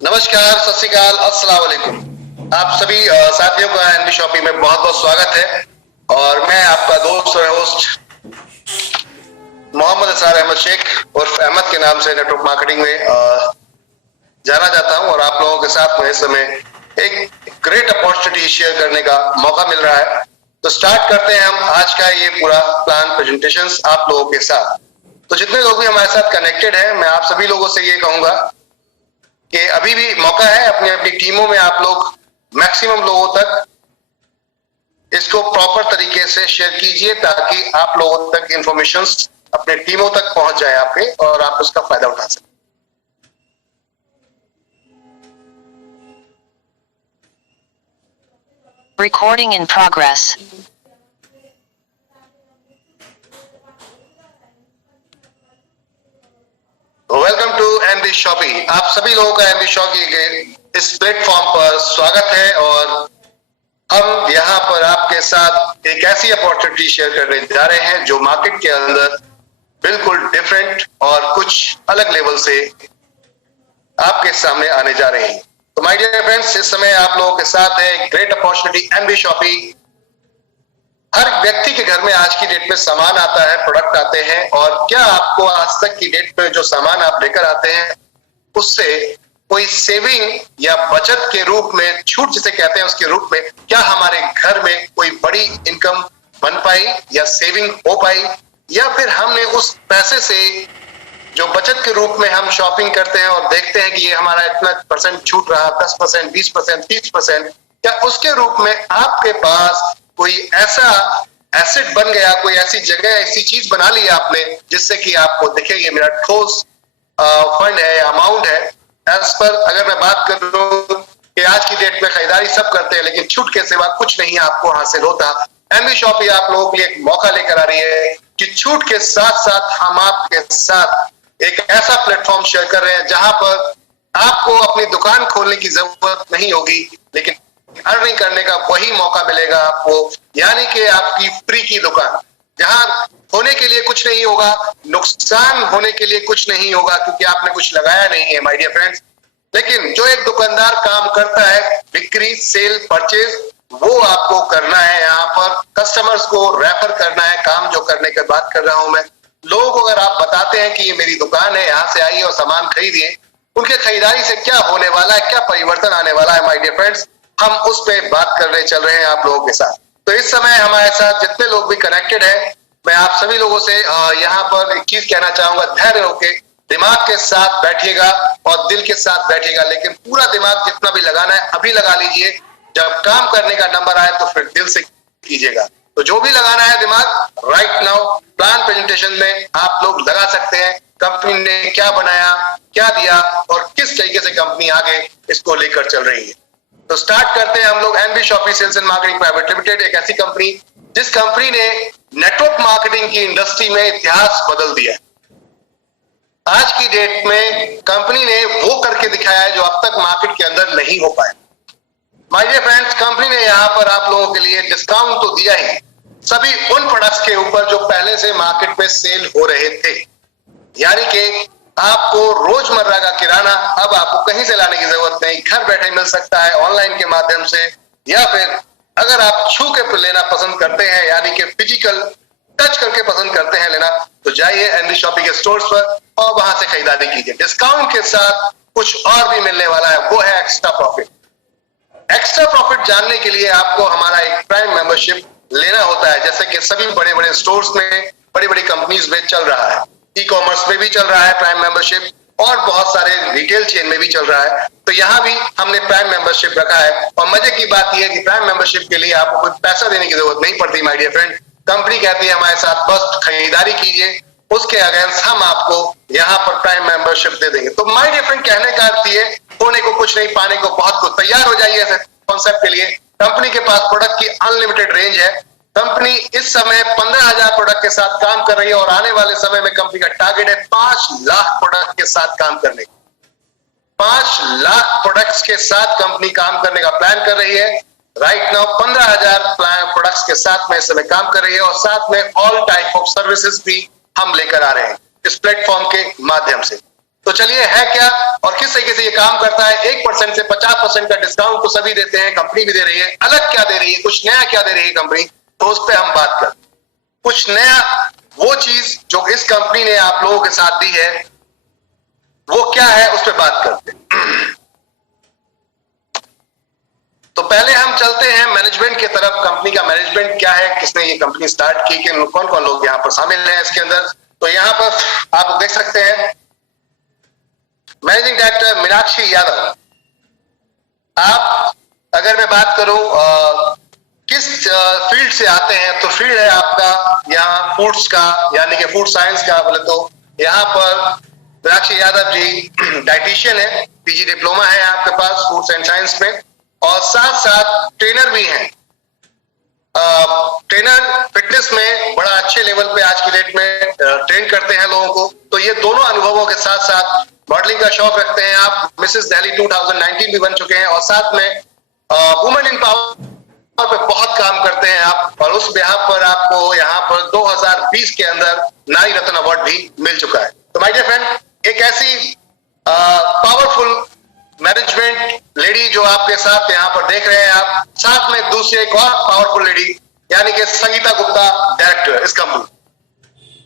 नमस्कार, सत श्री अकाल, अस्सलाम वालेकुम। आप सभी साथियों का एनबी शॉपिंग में बहुत बहुत स्वागत है। और मैं आपका दोस्त और होस्ट मोहम्मद असार अहमद शेख उर्फ अहमद के नाम से नेटवर्क मार्केटिंग में जाना जाता हूं। और आप लोगों के साथ में इस समय एक ग्रेट अपॉर्चुनिटी शेयर करने का मौका मिल रहा है। तो स्टार्ट करते हैं हम आज का ये पूरा प्लान प्रेजेंटेशंस आप लोगों के साथ। तो जितने लोग भी हमारे साथ कनेक्टेड हैं, मैं आप सभी लोगों से ये कहूंगा कि अभी भी मौका है, अपनी अपनी टीमों में आप लोग मैक्सिमम लोगों तक इसको प्रॉपर तरीके से शेयर कीजिए ताकि आप लोगों तक इंफॉर्मेशन अपने टीमों तक पहुंच जाए आपके और आप उसका फायदा उठा सकें। Recording in progress. Welcome to NB shopping. आप सभी लोगों का एनबी शॉपिंग के इस प्लेटफॉर्म पर स्वागत है। और हम यहाँ पर आपके साथ एक ऐसी अपॉर्चुनिटी शेयर करने जा रहे हैं जो मार्केट के अंदर बिल्कुल डिफरेंट और कुछ अलग लेवल से आपके सामने आने जा रहे हैं। तो माय डियर फ्रेंड्स, इस समय आप लोगों के साथ है ग्रेट अपॉर्चुनिटी एनबी शॉपिंग। हर व्यक्ति के घर में आज की डेट में सामान आता है, प्रोडक्ट आते हैं। और क्या आपको आज तक की डेट में जो सामान आप लेकर आते हैं उससे कोई सेविंग या बचत के रूप में, छूट जिसे कहते हैं उसके रूप में, क्या हमारे घर में कोई बड़ी इनकम बन पाई या सेविंग हो पाई, या फिर हमने उस पैसे से जो बचत के रूप में हम शॉपिंग करते हैं और देखते हैं कि ये हमारा इतना परसेंट छूट रहा, 10%, 20%, 30%, क्या उसके रूप में आपके पास कोई ऐसा एसेट बन गया, कोई ऐसी जगह, ऐसी चीज बना ली आपने जिससे कि आपको दिखे ये मेरा ठोस फंड है या अमाउंट है। एज पर अगर मैं बात करूं कि आज की डेट में खरीदारी सब करते हैं लेकिन छूट के सिवा कुछ नहीं आपको हासिल होता, एनबी शॉपिंग आप लोगों के लिए एक मौका लेकर आ रही है कि छूट के साथ साथ हम आपके साथ एक ऐसा प्लेटफॉर्म शेयर कर रहे हैं जहां पर आपको अपनी दुकान खोलने की जरूरत नहीं होगी, लेकिन अर्निंग करने का वही मौका मिलेगा आपको। यानी कि आपकी फ्री की दुकान, जहां होने के लिए कुछ नहीं होगा, नुकसान होने के लिए कुछ नहीं होगा क्योंकि आपने कुछ लगाया नहीं है माय डियर फ्रेंड्स। लेकिन जो एक दुकानदार काम करता है, बिक्री, सेल, परचेज, वो आपको करना है। यहाँ पर कस्टमर्स को रेफर करना है, काम जो करने की बात कर रहा हूं मैं। लोगों को अगर आप बताते हैं कि ये मेरी दुकान है, यहाँ से आइए और सामान खरीदिए, उनके खरीदारी से क्या होने वाला है, क्या परिवर्तन आने वाला है माय डियर फ्रेंड्स, हम उस पर बात करने चल रहे हैं आप लोगों के साथ। तो इस समय हमारे साथ जितने लोग भी कनेक्टेड है, मैं आप सभी लोगों से यहाँ पर एक चीज कहना चाहूंगा, धैर्य होके दिमाग के साथ बैठिएगा और दिल के साथ बैठिएगा। लेकिन पूरा दिमाग जितना भी लगाना है अभी लगा लीजिए, जब काम करने का नंबर आए तो फिर दिल से कीजिएगा। तो जो भी लगाना है दिमाग राइट नाउ प्लान प्रेजेंटेशन में आप लोग लगा सकते हैं। कंपनी ने क्या बनाया, क्या दिया और किस तरीके से कंपनी आगे इसको लेकर चल रही है। तो स्टार्ट करते हैं हम लोग। NB shopping sales and marketing private limited एक ऐसी कंपनी जिस कंपनी ने नेटवर्क मार्केटिंग की इंडस्ट्री में इतिहास बदल दिया। आज की डेट में कंपनी ने वो करके दिखाया है जो अब तक मार्केट के अंदर नहीं हो पाया। माय डियर फ्रेंड्स, कंपनी ने यहाँ पर आप लोगों के लिए डिस्काउंट तो दिया ही, सभी उन प्रोडक्ट्स के ऊपर जो पहले से मार्केट में सेल हो रहे थे। यानी कि आपको रोजमर्रा का किराना अब आपको कहीं से लाने की जरूरत नहीं, घर बैठे मिल सकता है ऑनलाइन के माध्यम से। या फिर अगर आप छू के लेना पसंद करते हैं, यानी कि फिजिकल टच करके पसंद करते हैं लेना, तो जाइए एनबी शॉपिंग के स्टोर्स पर और वहां से खरीदारी कीजिए। डिस्काउंट के साथ कुछ और भी मिलने वाला है, वो है एक्स्ट्रा प्रॉफिट। एक्स्ट्रा प्रॉफिट जानने के लिए आपको हमारा एक प्राइम मेंबरशिप लेना होता है, जैसे कि सभी बड़े बड़े स्टोर्स में, बड़ी बड़ी कंपनीज में चल रहा है, ई कॉमर्स में भी चल रहा है प्राइम मेंबरशिप और बहुत सारे रिटेल चेन में भी चल रहा है। तो यहाँ भी हमने प्राइम मेंबरशिप रखा है। और मजे की बात यह है कि प्राइम मेंबरशिप के लिए आपको कुछ पैसा देने की जरूरत नहीं पड़ती माय डियर फ्रेंड। कंपनी कहती है हमारे साथ बस खरीदारी कीजिए, उसके अगेंस्ट हम आपको यहाँ पर प्राइम मेंबरशिप दे देंगे। तो माय डियर फ्रेंड, कहने का अर्थ ये, होने को कुछ नहीं, पाने को बहुत कुछ। तैयार हो जाइए ऐसे कॉन्सेप्ट के लिए। कंपनी के पास प्रोडक्ट की अनलिमिटेड रेंज है। कंपनी इस समय 15,000 प्रोडक्ट के साथ काम कर रही है और आने वाले समय में कंपनी का टारगेट है 5 लाख प्रोडक्ट के साथ काम करने का। 5 लाख प्रोडक्ट्स के साथ कंपनी काम करने का प्लान कर रही है। राइट नाउ 15,000 प्रोडक्ट्स के साथ में इस समय काम कर रही है और साथ में ऑल टाइप ऑफ सर्विसेज भी हम लेकर आ रहे हैं इस प्लेटफॉर्म के माध्यम से। तो चलिए है क्या और किस तरीके से ये काम करता है। 1% से 50% का डिस्काउंट तो सभी देते हैं, कंपनी भी दे रही है। अलग क्या दे रही है, कुछ नया क्या दे रही है कंपनी, तो उस पर हम बात करते हैं। कुछ नया वो चीज जो इस कंपनी ने आप लोगों के साथ दी है वो क्या है, उस पर बात करते हैं। तो पहले हम चलते हैं मैनेजमेंट की तरफ। कंपनी का मैनेजमेंट क्या है, किसने ये कंपनी स्टार्ट की, कि कौन कौन लोग यहाँ पर शामिल हैं इसके अंदर। तो यहाँ पर आप देख सकते हैं मैनेजिंग डायरेक्टर मीनाक्षी यादव। आप अगर मैं बात करूं किस फील्ड से आते हैं, तो फील्ड है आपका यहाँ फूड्स का, यानी कि फूड साइंस का। बोले तो यहाँ पर मीनाक्षी यादव जी डाइटिशियन है, पीजी डिप्लोमा है आपके पास फूड्स एंड साइंस में, और साथ साथ ट्रेनर भी हैं। ट्रेनर फिटनेस में बड़ा अच्छे लेवल पे आज की डेट में ट्रेन करते हैं लोगों को। तो ये दोनों अनुभवों के साथ साथ मॉडलिंग का शौक रखते हैं आप, मिसेस दिल्ली 2019 भी बन चुके हैं, और साथ में वुमेन इन पावर पे बहुत काम करते हैं आप। और उस बिहाफ पर आपको यहाँ पर 2020 के अंदर नारी रत्न अवार्ड भी मिल चुका है। तो माय डियर फ्रेंड, एक ऐसी पावरफुल मैनेजमेंट लेडी जो आपके साथ यहाँ पर देख रहे हैं आप, साथ में दूसरी एक और पावरफुल लेडी यानी कि संगीता गुप्ता, डायरेक्टर इस कंपनी।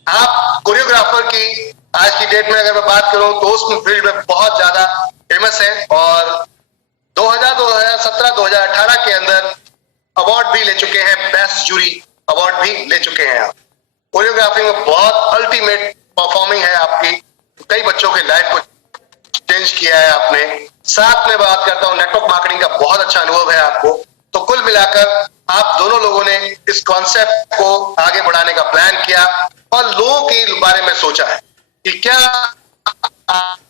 आप कोरियोग्राफर की आज की डेट में अगर मैं बात करूं तो उस फील्ड में बहुत ज्यादा फेमस है, और 2017, 2018 के अंदर अवार्ड भी ले चुके हैं, बेस्ट जूरी अवार्ड भी ले चुके हैं आप। कोरियोग्राफी में बहुत अल्टीमेट परफॉर्मिंग है आपकी, कई बच्चों के लाइफ को चेंज किया है आपने। साथ में बात करता हूं नेटवर्क मार्केटिंग का बहुत अच्छा अनुभव है आपको। तो कुल मिलाकर आप दोनों लोगों ने इस कॉन्सेप्ट को आगे बढ़ाने का प्लान किया और लोगों के बारे में सोचा है कि क्या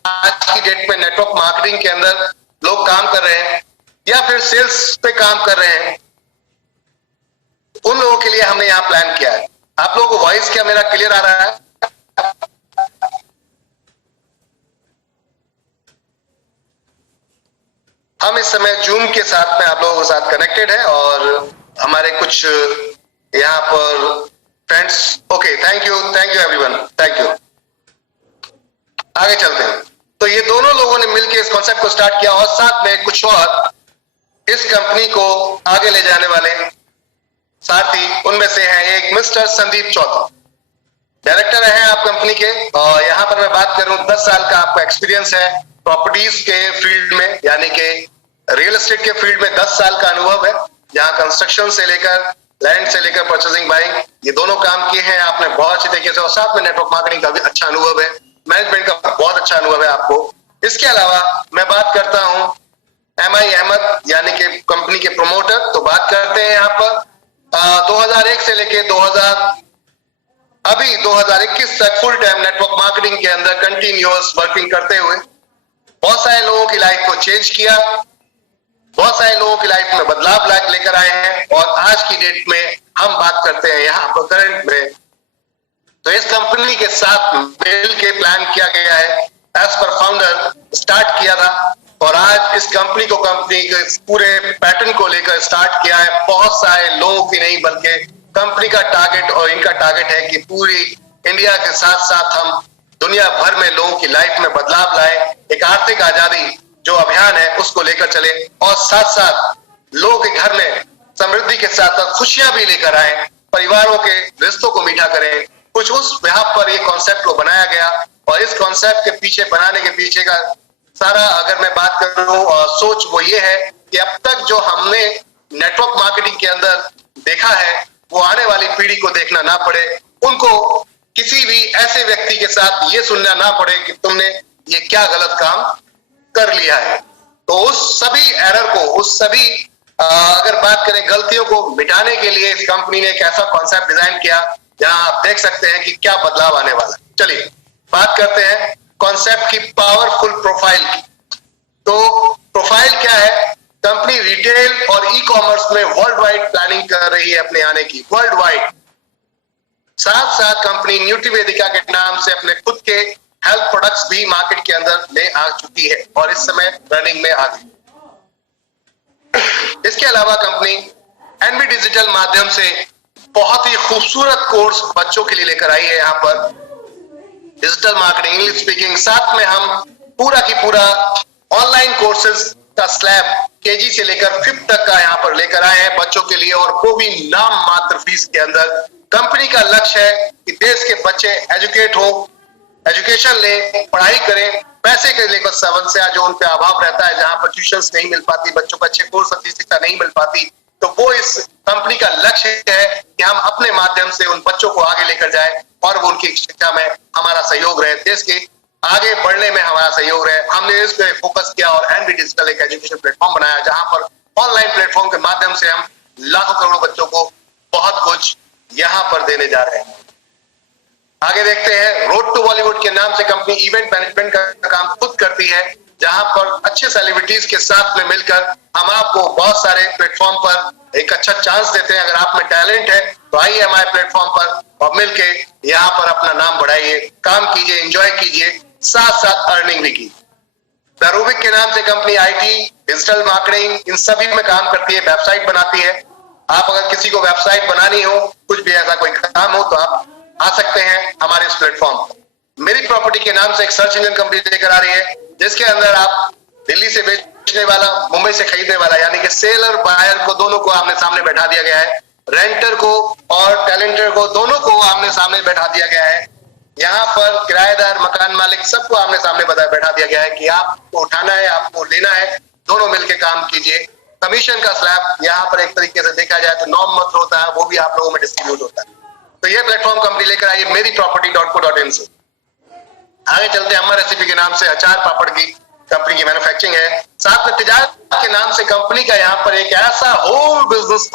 आज की डेट में नेटवर्क मार्केटिंग के अंदर लोग काम कर रहे हैं या फिर सेल्स पे काम कर रहे हैं। उन लोगों के लिए हमने यहां प्लान किया है। आप लोगों को वॉइस क्या मेरा क्लियर आ रहा है? हम इस समय जूम के साथ में आप लोगों के साथ कनेक्टेड है और हमारे कुछ यहाँ पर friends. Okay, thank you everyone, thank you. आगे चलते हैं। तो ये दोनों लोगों ने मिलकर इस कॉन्सेप्ट को स्टार्ट किया और साथ में कुछ और इस कंपनी को आगे ले जाने वाले साथी, उनमें से हैं एक मिस्टर संदीप चौधरी, डायरेक्टर हैं आप कंपनी के। और यहाँ पर मैं बात करूं 10 साल का आपका एक्सपीरियंस है प्रॉपर्टीज के फील्ड में, यानी कि रियल एस्टेट के फील्ड में 10 साल का अनुभव है, जहां कंस्ट्रक्शन से लेकर लैंड से लेकर परचेसिंग बाइंग ये दोनों काम किए हैं आपने बहुत अच्छे तरीके से। और साथ में नेटवर्क मार्केटिंग का भी अच्छा अनुभव है, मैनेजमेंट का बहुत अच्छा अनुभव है आपको। इसके अलावा मैं बात करता हूं MI अहमद, यानी कि कंपनी के प्रमोटर। तो बात करते हैं यहाँ पर 2001 से लेके 2021 तक फुल टाइम नेटवर्क मार्केटिंग के अंदर कंटिन्यूअस वर्किंग करते हुए बहुत सारे लोगों की लाइफ को चेंज किया, बहुत सारे लोगों की लाइफ में बदलाव लेकर आए हैं। और आज की डेट में हम बात करते हैं यहाँ पर करंट में, तो इस कंपनी के साथ मिल के प्लान किया गया है, एज पर फाउंडर स्टार्ट किया था और आज इस कंपनी के पूरे पैटर्न को लेकर स्टार्ट किया है। बहुत सारे लोगों की नहीं बल्कि कंपनी का टारगेट और इनका टारगेट है कि पूरी इंडिया के साथ साथ हम दुनिया भर में लोगों की लाइफ में बदलाव लाए, एक आर्थिक आजादी जो अभियान है उसको लेकर चले और साथ साथ लोगों के घर में समृद्धि के साथ साथ खुशियां भी लेकर आए, परिवारों के रिश्तों को मीठा करें। कुछ उस यहाँ पर ये कॉन्सेप्ट को बनाया गया और इस कॉन्सेप्ट के पीछे बनाने के पीछे का सारा अगर मैं बात करूं सोच वो ये है कि अब तक जो हमने नेटवर्क मार्केटिंग के अंदर देखा है वो आने वाली पीढ़ी को देखना ना पड़े, उनको किसी भी ऐसे व्यक्ति के साथ ये सुनना ना पड़े कि तुमने ये क्या गलत काम कर लिया है। तो उस सभी एरर को, उस सभी अगर बात करें गलतियों को मिटाने के लिए इस कंपनी ने एक ऐसा कॉन्सेप्ट डिजाइन किया जहां आप देख सकते हैं कि क्या बदलाव आने वाला है। चलिए बात करते हैं कॉन्सेप्ट की पावरफुल प्रोफाइल की। तो प्रोफाइल क्या है? कंपनी रिटेल और ई कॉमर्स में वर्ल्ड वाइड प्लानिंग कर रही है अपने आने की, वर्ल्ड वाइड। साथ साथ कंपनी न्यूट्रीवेदिका के नाम से अपने खुद के हेल्थ प्रोडक्ट्स भी मार्केट के अंदर ले आ चुकी है और इस समय रनिंग में आ गई। इसके अलावा कंपनी एनबी डिजिटल माध्यम से बहुत ही खूबसूरत कोर्स बच्चों के लिए लेकर आई है यहाँ पर, डिजिटल मार्केटिंग, इंग्लिश स्पीकिंग, साथ में हम पूरा की पूरा ऑनलाइन कोर्सेज का स्लैब केजी से लेकर 5th तक का यहाँ पर लेकर आए हैं बच्चों के लिए, और वो भी नाम मात्र फीस के अंदर। कंपनी का लक्ष्य है कि देश के बच्चे एजुकेट हो, एजुकेशन ले, पढ़ाई करें, पैसे के लेकर समस्या जो उन पे अभाव रहता है, जहां पर ट्यूशंस नहीं मिल पाती, बच्चों को अच्छे कोर्स अच्छी शिक्षा नहीं मिल पाती, तो वो इस कंपनी का लक्ष्य है कि हम अपने माध्यम से उन बच्चों को आगे लेकर जाए और वो उनकी शिक्षा में हमारा सहयोग रहे, देश के आगे बढ़ने में हमारा सहयोग रहे। हमने इस पे फोकस किया और एनबी डिजिटल एक एजुकेशन प्लेटफॉर्म बनाया, जहां पर ऑनलाइन प्लेटफॉर्म के माध्यम से हम लाखों करोड़ों बच्चों को बहुत कुछ यहां पर देने जा रहे हैं। आगे देखते हैं, रोड टू बॉलीवुड के नाम से कंपनी इवेंट मैनेजमेंट का काम खुद करती है, जहां पर अच्छे सेलिब्रिटीज के साथ में मिलकर हम आपको बहुत सारे प्लेटफॉर्म पर एक अच्छा चांस देते हैं। अगर आप में टैलेंट है तो आइए हमारे प्लेटफॉर्म पर और मिलके यहाँ पर अपना नाम बढ़ाइए, काम कीजिए, एंजॉय कीजिए, साथ साथ अर्निंग भी कीजिए। रूबिक के नाम से कंपनी आईटी, डिजिटल मार्केटिंग, इन सभी में काम करती है, वेबसाइट बनाती है। आप अगर किसी को वेबसाइट बनानी हो, कुछ भी ऐसा कोई काम हो, तो आप आ सकते हैं हमारे इस प्लेटफॉर्म पर। मेरी प्रॉपर्टी के नाम से एक सर्च इंजन कंपनी लेकर आ रही है, जिसके अंदर आप दिल्ली से बेचने वाला, मुंबई से खरीदने वाला, यानी कि सेलर बायर को दोनों को आमने सामने बैठा दिया गया है, रेंटर को और टैलेंटर को दोनों को आमने सामने बैठा दिया गया है। यहाँ पर किराएदार, मकान मालिक, सबको आमने सामने बैठा दिया गया है कि आपको उठाना है, आपको लेना है, दोनों मिलकर काम कीजिए। कमीशन का स्लैब यहाँ पर एक तरीके से देखा जाए तो नॉर्म मत होता है, वो भी आप लोगों में डिस्ट्रीब्यूट होता है। तो ये प्लेटफॉर्म कंपनी लेकर आई है मेरी प्रॉपर्टी.co.in से। आगे चलते हैं, अमर रेसिपी के नाम से अचार पापड़ की कंपनी की मैन्युफैक्चरिंग है, साथ में तिजारत के नाम से कंपनी का यहाँ पर एक ऐसा होल बिजनेस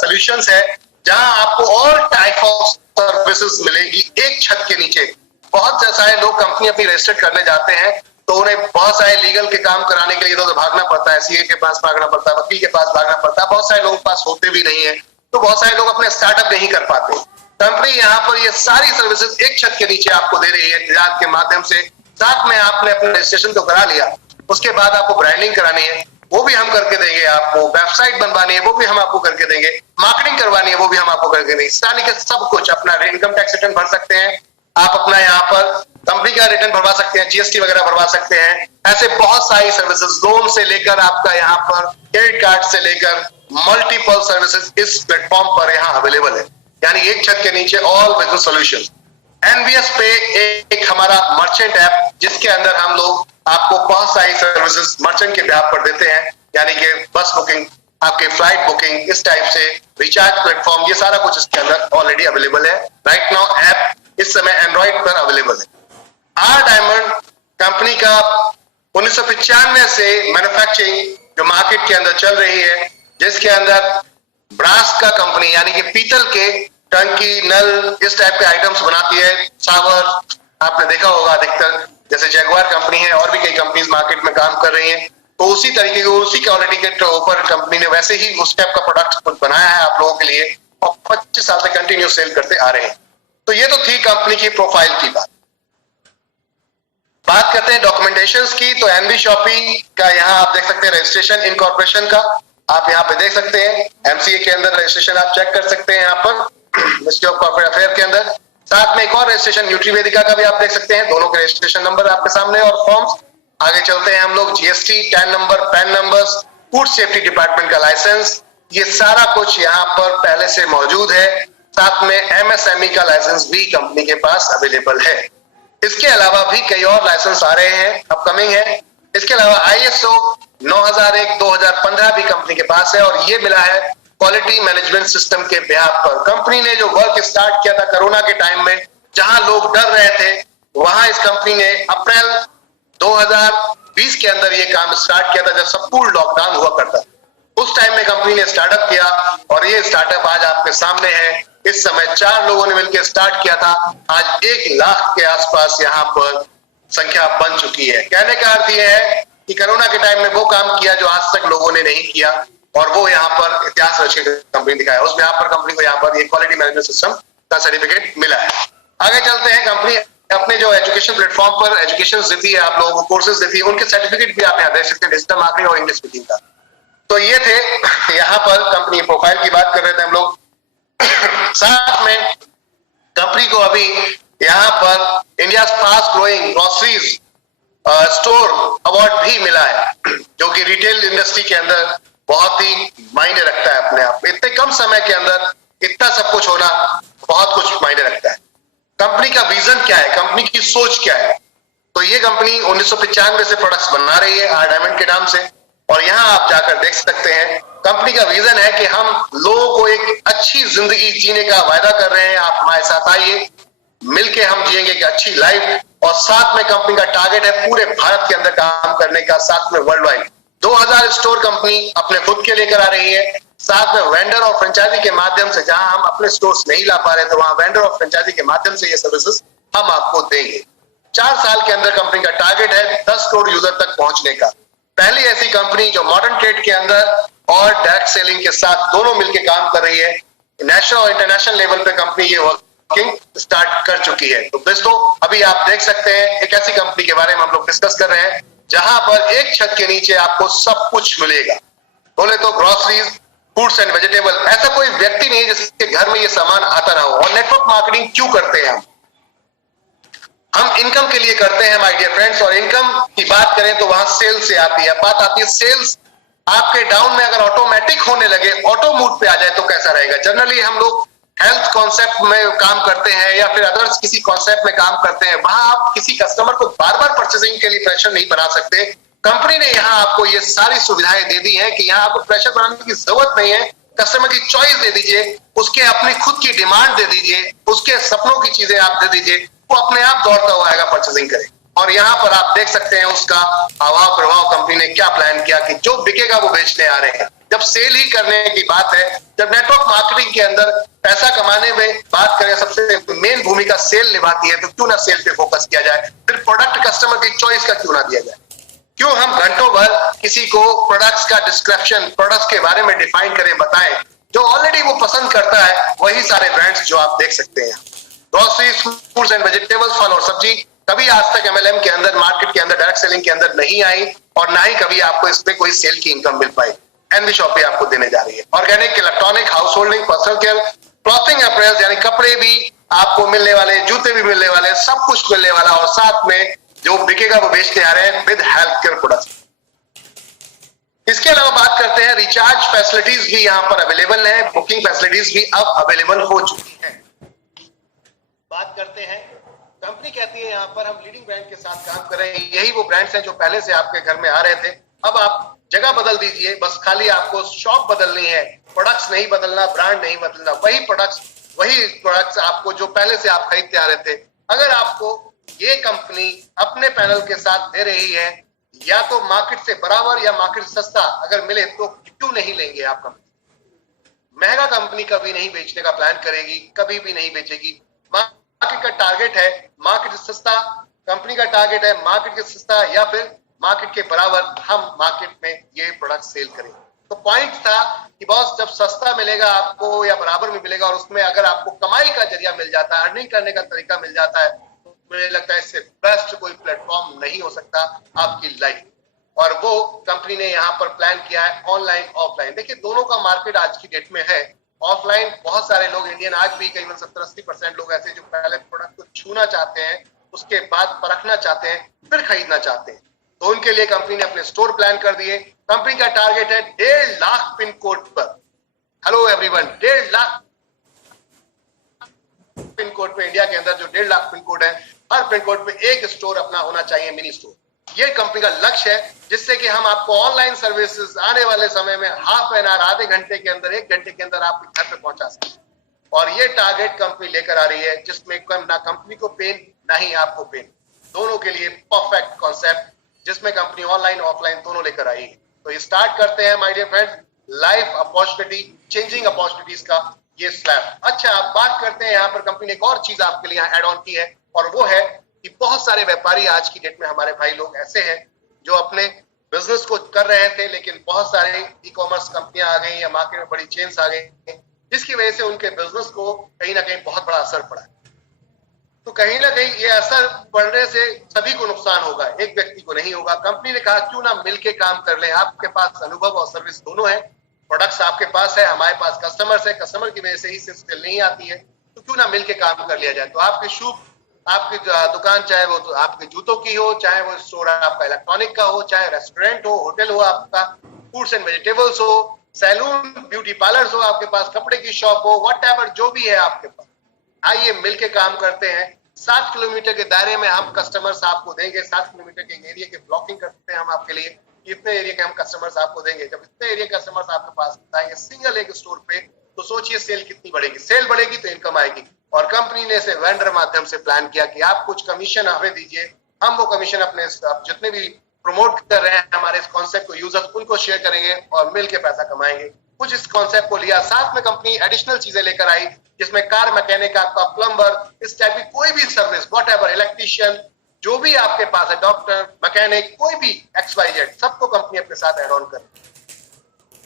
सॉल्यूशंस है, जहां आपको ऑल टाइप ऑफ सर्विसेज मिलेगी एक छत के नीचे। बहुत सारे लोग कंपनी अपनी रजिस्टर्ड करने जाते हैं तो उन्हें बहुत सारे लीगल के काम कराने के लिए तो भागना पड़ता है, सीए के पास भागना पड़ता है, वकील के पास भागना पड़ता है, बहुत सारे लोगों के पास होते भी नहीं है, तो बहुत सारे लोग अपने स्टार्टअप नहीं कर पाते। कंपनी यहाँ पर ये सारी सर्विसेज एक छत के नीचे आपको दे रही है तिजारत के माध्यम से। साथ में आपने अपने रजिस्ट्रेशन तो करा लिया, उसके बाद आपको ब्रांडिंग करानी है, वो भी हम करके देंगे, आपको वेबसाइट बनवानी है, वो भी हम आपको करके देंगे, मार्केटिंग करवानी है, वो भी हम आपको करके देंगे, यानी कि सब कुछ। अपना इनकम टैक्स रिटर्न भर सकते हैं आप, अपना यहाँ पर कंपनी का रिटर्न भरवा सकते हैं, जीएसटी वगैरह भरवा सकते हैं। ऐसे बहुत सारी सर्विसेज, लोन से लेकर आपका यहाँ पर क्रेडिट कार्ड से लेकर मल्टीपल सर्विसेज इस प्लेटफॉर्म पर यहाँ अवेलेबल है, यानी एक छत के नीचे ऑल बिजनेस सॉल्यूशन। एनबीएस पे एक हमारा मर्चेंट ऐप, जिसके अंदर हम लोग आपको बहुत सारी सर्विसेज मर्चेंट के ब्याह पर देते हैं, यानी कि बस बुकिंग, आपके फ्लाइट बुकिंग, इस टाइप से रिचार्ज प्लेटफॉर्म, ये सारा कुछ इसके अंदर ऑलरेडी अवेलेबल है। राइट नाउ ऐप इस समय एंड्रॉइड पर अवेलेबल है। आर डायमंड कंपनी का 1995 से मैन्युफैक्चरिंग जो मार्केट के अंदर चल रही है, जिसके अंदर ब्रास का कंपनी यानी कि पीतल के टंकी, नल, इस टाइप के आइटम्स बनाती है। सावर आपने देखा होगा अधिकतर, जैसे जैगुआर कंपनी है, और भी कई कंपनीज मार्केट में काम कर रही हैं, तो उसी तरीके के, उसी क्वालिटी के ऊपर कंपनी ने वैसे ही उस टाइप का प्रोडक्ट खुद बनाया है आप लोगों के लिए, और 25 साल से कंटिन्यू सेल करते आ रहे हैं। तो ये तो थी कंपनी की प्रोफाइल की बात करते हैं डॉक्यूमेंटेशंस की। तो एनबी शॉपी का यहाँ आप देख सकते हैं रजिस्ट्रेशन इनकॉर्पोरेशन का, आप यहाँ पे देख सकते हैं। एमसीए के अंदर रजिस्ट्रेशन आप चेक कर सकते हैं यहाँ पर मिनिस्ट्री ऑफ कॉर्पोरेट अफेयर के अंदर। साथ में एक और रजिस्ट्रेशन न्यूट्रीवेदिका का भी आप देख सकते हैं, दोनों के रजिस्ट्रेशन नंबर आपके सामने और फॉर्म्स। आगे चलते हैं हम लोग, GST, tan number, pan numbers, food safety department का लाइसेंस, ये सारा कुछ यहाँ पर पहले से मौजूद है। साथ में एमएसएमई का लाइसेंस भी कंपनी के पास अवेलेबल है। इसके अलावा भी कई और लाइसेंस आ रहे हैं, अपकमिंग है। इसके अलावा आईएसओ 9001-2015 भी कंपनी के पास है, और ये मिला है क्वालिटी मैनेजमेंट सिस्टम के ब्याह पर। कंपनी ने जो वर्क स्टार्ट किया था कोरोना के टाइम में, जहां लोग डर रहे थे, वहां इस कंपनी ने अप्रैल 2020 के अंदर ये काम स्टार्ट किया था, जब सब पूर्ण लॉकडाउन हुआ करता। उस टाइम में कंपनी ने स्टार्टअप किया, और ये स्टार्टअप आज आपके सामने है। इस समय 4 लोगों ने मिलकर स्टार्ट किया था, आज 1 लाख के आसपास यहाँ पर संख्या बन चुकी है। कहने का अर्थ यह है कि कोरोना के टाइम में वो काम किया जो आज तक लोगों ने नहीं किया, और वो यहाँ पर इतिहास रच के कंपनी दिखाया। उसमें यहाँ पर कंपनी को यहाँ पर ये क्वालिटी मैनेजमेंट सिस्टम का सर्टिफिकेट मिला है। आगे चलते हैं, कंपनी अपने जो एजुकेशन प्लेटफॉर्म पर एजुकेशन देती है, आप लोगों को कोर्सेज देती है, उनके सर्टिफिकेट भी आप यहाँ देख सकते हैं, डिजिटल मार्केटिंग और इंग्लिश स्पीकिंग का। तो ये थे यहाँ पर कंपनी प्रोफाइल की बात कर रहे थे हम लोग। साथ में कंपनी को अभी यहाँ पर India fast growing groceries store award भी मिला है, जो कि रिटेल इंडस्ट्री के अंदर बहुत ही मायने रखता है। अपने आप में इतने कम समय के अंदर इतना सब कुछ होना बहुत कुछ मायने रखता है। कंपनी का विजन क्या है, कंपनी की सोच क्या है? तो ये कंपनी 1995 से प्रोडक्ट्स बना रही है आर डायमंड के नाम से, और यहाँ आप जाकर देख सकते हैं कंपनी का विजन है कि हम लोगों को एक अच्छी जिंदगी जीने का वायदा कर रहे हैं। आप हमारे साथ आइए, मिलके हम जिएंगे एक अच्छी लाइफ। और साथ में कंपनी का टारगेट है पूरे भारत के अंदर काम करने का, साथ में वर्ल्ड वाइड 2000 स्टोर कंपनी अपने खुद के लेकर आ रही है। साथ में वेंडर और फ्रेंचाइजी के माध्यम से, जहां हम अपने स्टोर्स नहीं ला पा रहे तो वहां वेंडर और फ्रेंचाइजी के माध्यम से ये सर्विसेज हम आपको देंगे। 4 साल के अंदर कंपनी का टारगेट है 10 करोड़ यूजर तक पहुंचने का। पहली ऐसी कंपनी जो मॉडर्न ट्रेड के अंदर और डायरेक्ट सेलिंग के साथ दोनों मिलकर काम कर रही है। नेशनल और इंटरनेशनल लेवल पे कंपनी ये वर्किंग स्टार्ट कर चुकी है। तो दोस्तों, अभी आप देख सकते हैं एक ऐसी कंपनी के बारे में हम लोग डिस्कस कर रहे हैं जहां पर एक छत के नीचे आपको सब कुछ मिलेगा। बोले तो ग्रोसरीज, फ्रूट्स एंड वेजिटेबल, ऐसा कोई व्यक्ति नहीं है जिसके घर में ये सामान आता ना हो। और नेटवर्क मार्केटिंग क्यों करते हैं हम इनकम के लिए करते हैं माय डियर फ्रेंड्स। और इनकम की बात करें तो वहां सेल्स से आती है, बात आती है सेल्स आपके डाउन में अगर ऑटोमेटिक होने लगे, ऑटो मूड पे आ जाए तो कैसा रहेगा। जनरली हम लोग हेल्थ कॉन्सेप्ट में काम करते हैं या फिर अदर्स किसी कॉन्सेप्ट में काम करते हैं, वहां आप किसी कस्टमर को बार बार परचेसिंग के लिए प्रेशर नहीं बना सकते। कंपनी ने यहाँ आपको ये सारी सुविधाएं दे दी हैं कि यहाँ आपको प्रेशर बनाने की जरूरत नहीं है। कस्टमर की चॉइस दे दीजिए, उसके अपनी खुद की डिमांड दे दीजिए, उसके सपनों की चीजें आप दे दीजिए, वो अपने आप दौड़ता हुआ आएगा परचेसिंग करे। और यहाँ पर आप देख सकते हैं उसका अभाव प्रभाव कंपनी ने क्या प्लान किया कि जो बिकेगा वो बेचने आ रहे हैं। जब सेल ही करने की बात है, जब नेटवर्क मार्केटिंग के अंदर पैसा कमाने में बात करें सबसे मेन भूमिका सेल निभाती है, तो क्यों ना सेल पे फोकस किया जाए। फिर प्रोडक्ट कस्टमर की चॉइस का क्यों ना दिया जाए। क्यों हम घंटों भर किसी को प्रोडक्ट्स का डिस्क्रिप्शन, प्रोडक्ट्स के बारे में डिफाइन करें, बताएं। जो ऑलरेडी वो पसंद करता है वही सारे ब्रांड्स जो आप देख सकते हैं। ग्रोसरीज, फ्रूट्स एंड वेजिटेबल्स, फल और सब्जी कभी आज तक एमएलएम के अंदर, मार्केट के अंदर, डायरेक्ट सेलिंग के अंदर नहीं आई और ना ही कभी आपको इस पे कोई सेल की इनकम मिल पाई। एनबी शॉपी आपको देने जा रही है। Organic, electronic, house holding, personal care, clothing, apparels यानी कपड़े भी आपको मिलने वाले, जूते भी मिलने वाले, सब कुछ मिलने वाला। और साथ में जो बिकेगा वो बेचते आ रहे हैं विद हेल्थ केयर प्रोडक्ट्स। इसके अलावा बात करते हैं रिचार्ज फैसिलिटीज भी यहाँ पर अवेलेबल है, बुकिंग फैसिलिटीज भी अब अवेलेबल हो चुकी है। बात करते हैं, कंपनी कहती है यहाँ पर हम लीडिंग ब्रांड के साथ काम कर रहे हैं। यही वो ब्रांड्स हैं जो पहले से आपके घर में आ रहे थे। अब आप जगह बदल दीजिए, बस खाली आपको शॉप बदलनी है, प्रोडक्ट्स नहीं बदलना, ब्रांड नहीं बदलना, वही प्रोडक्ट्स आपको जो पहले से आप खरीदते आ रहे थे। अगर आपको ये कंपनी अपने पैनल के साथ दे रही है, या तो मार्केट से बराबर या मार्केट से सस्ता अगर मिले, तो क्यों नहीं लेंगे आप कंपनी। महंगा कंपनी कभी नहीं बेचने का प्लान करेगी, कभी भी नहीं बेचेगी। मार्केट का टारगेट है मार्केट से सस्ता, कंपनी का टारगेट है मार्केट के सस्ता या फिर मार्केट के बराबर हम मार्केट में ये प्रोडक्ट सेल करें। तो पॉइंट था कि बॉस जब सस्ता मिलेगा आपको या बराबर में मिलेगा और उसमें अगर आपको कमाई का जरिया मिल जाता है, अर्निंग करने का तरीका मिल जाता है, तो मुझे लगता है इससे बेस्ट कोई प्लेटफॉर्म नहीं हो सकता आपकी लाइफ। और वो कंपनी ने यहाँ पर प्लान किया है ऑनलाइन ऑफलाइन। देखिए दोनों का मार्केट आज की डेट में है। ऑफलाइन बहुत सारे लोग, इंडियन आज भी करीबन 70-80% लोग ऐसे जो पहले प्रोडक्ट को छूना चाहते हैं, उसके बाद परखना चाहते हैं, फिर खरीदना चाहते हैं। तो उनके लिए कंपनी ने अपने स्टोर प्लान कर दिए। कंपनी का टारगेट है 1.5 लाख पिन कोड पर। Hello everyone, 1.5 lakh pin code पे, इंडिया के अंदर जो 1.5 लाख पिन कोड है, हर पिन कोड पे एक स्टोर अपना होना चाहिए, मिनी स्टोर। ये कंपनी का लक्ष्य है, जिससे कि हम आपको ऑनलाइन सर्विसेज आने वाले समय में हाफ एन आवर, आधे घंटे के अंदर, 1 घंटे के अंदर आपके घर पे पहुंचा सकें। और ये टारगेट कंपनी लेकर आ रही है, जिसमें ना कंपनी को पेन ना ही आपको पेन, दोनों के लिए परफेक्ट कॉन्सेप्ट, जिसमें कंपनी ऑनलाइन ऑफलाइन दोनों लेकर आई है। तो स्टार्ट करते हैं my dear friends, life opportunity, changing opportunities का ये स्लैब। अच्छा, आप बात करते हैं यहाँ पर कंपनी ने एक और चीज आपके लिए ऐड ऑन की है, और वो है कि बहुत सारे व्यापारी आज की डेट में, हमारे भाई लोग ऐसे हैं जो अपने बिजनेस को कर रहे थे, लेकिन बहुत सारे ई कॉमर्स कंपनियां आ गई या मार्केट में बड़ी चेन्स आ गई, जिसकी वजह से उनके बिजनेस को कहीं ना कहीं बहुत बड़ा असर पड़ा। तो कहीं ना कहीं ये असर पड़ने से सभी को नुकसान होगा, एक व्यक्ति को नहीं होगा। कंपनी ने कहा क्यों ना मिलके काम कर ले। आपके पास अनुभव और सर्विस दोनों है, प्रोडक्ट्स आपके पास है, हमारे पास कस्टमर्स है, कस्टमर की वजह से ही सेल नहीं आती है, तो क्यों ना मिलके काम कर लिया जाए। तो आपके शुभ आपकी दुकान चाहे वो तो आपके जूतों की हो, चाहे वो स्टोर आपका इलेक्ट्रॉनिक का हो, चाहे रेस्टोरेंट हो, होटल हो, आपका फ्रूट्स एंड वेजिटेबल्स हो, सैलून, ब्यूटी पार्लर्स हो, आपके पास कपड़े की शॉप हो, व्हाटएवर जो भी है आपके पास, आइए मिलके काम करते हैं। 7 किलोमीटर के दायरे में हम कस्टमर्स आपको देंगे। 7 किलोमीटर के एरिया की ब्लॉकिंग करते हैं हम आपके लिए। इतने एरिया के हम कस्टमर्स आपको देंगे। जब इतने एरिया कस्टमर्स आपके पास आएंगे सिंगल एक स्टोर पे, तो सोचिए सेल कितनी बढ़ेगी। सेल बढ़ेगी तो इनकम आएगी। और कंपनी ने इसे वेंडर माध्यम से प्लान किया कि आप कुछ कमीशन हमें दीजिए, हम वो कमीशन अपने जितने भी प्रमोट कर रहे हैं हमारे इस कॉन्सेप्ट को यूजर्स, उनको शेयर करेंगे और मिलके पैसा कमाएंगे। कुछ इस कॉन्सेप्ट को लिया, साथ में कंपनी एडिशनल चीजें लेकर आई, जिसमें कार मैकेनिक, आपका प्लम्बर, इस टाइप की कोई भी सर्विस, व्हाटएवर, इलेक्ट्रिशियन, जो भी आपके पास है, डॉक्टर, मैकेनिक, कोई भी XYZ, सबको कंपनी अपने साथ एड ऑन कर।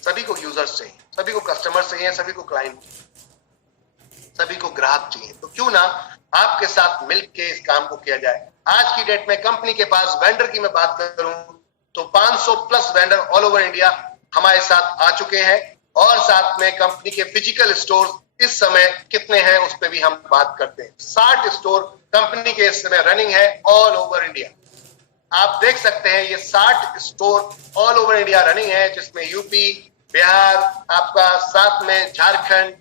सभी को यूजर्स चाहिए, सभी को कस्टमर चाहिए, सभी को क्लाइंट, सभी को ग्राहक चाहिए। तो क्यों ना आपके साथ मिलके इस काम को किया जाए। आज की डेट में कंपनी के पास वेंडर की मैं बात करूं तो 500 plus vendor all over India हमारे साथ आ चुके हैं। और साथ में कंपनी के फिजिकल स्टोर इस समय कितने हैं उस पर भी हम बात करते हैं। 60 स्टोर कंपनी के इस समय रनिंग है ऑल ओवर इंडिया। आप देख सकते हैं ये 60 store all over India running है, जिसमें यूपी, बिहार, आपका साथ में झारखंड,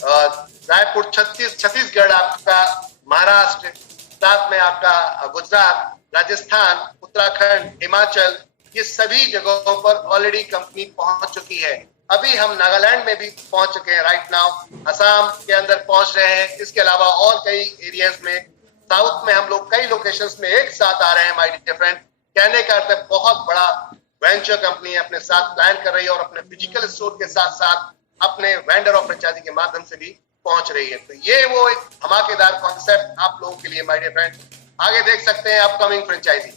रायपुर, छत्तीसगढ़, आपका महाराष्ट्र, साथ में आपका गुजरात, राजस्थान, उत्तराखंड, हिमाचल, ये सभी जगहों पर ऑलरेडी कंपनी पहुंच चुकी है। अभी हम नागालैंड में भी पहुंच चुके हैं राइट नाउ, असम के अंदर पहुंच रहे हैं। इसके अलावा और कई एरियाज में, साउथ में हम लोग कई लोकेशंस में एक साथ आ रहे हैं। माय डियर फ्रेंड, कहने का अर्थ बहुत बड़ा वेंचर कंपनी अपने साथ प्लान कर रही है और अपने फिजिकल स्टोर के साथ साथ अपने वेंडर और फ्रेंचाइजी के माध्यम से भी पहुंच रही है। तो ये वो एक धमाकेदार कॉन्सेप्ट आप लोगों के लिए माय डियर फ्रेंड। आगे देख सकते हैं अपकमिंग फ्रेंचाइजी।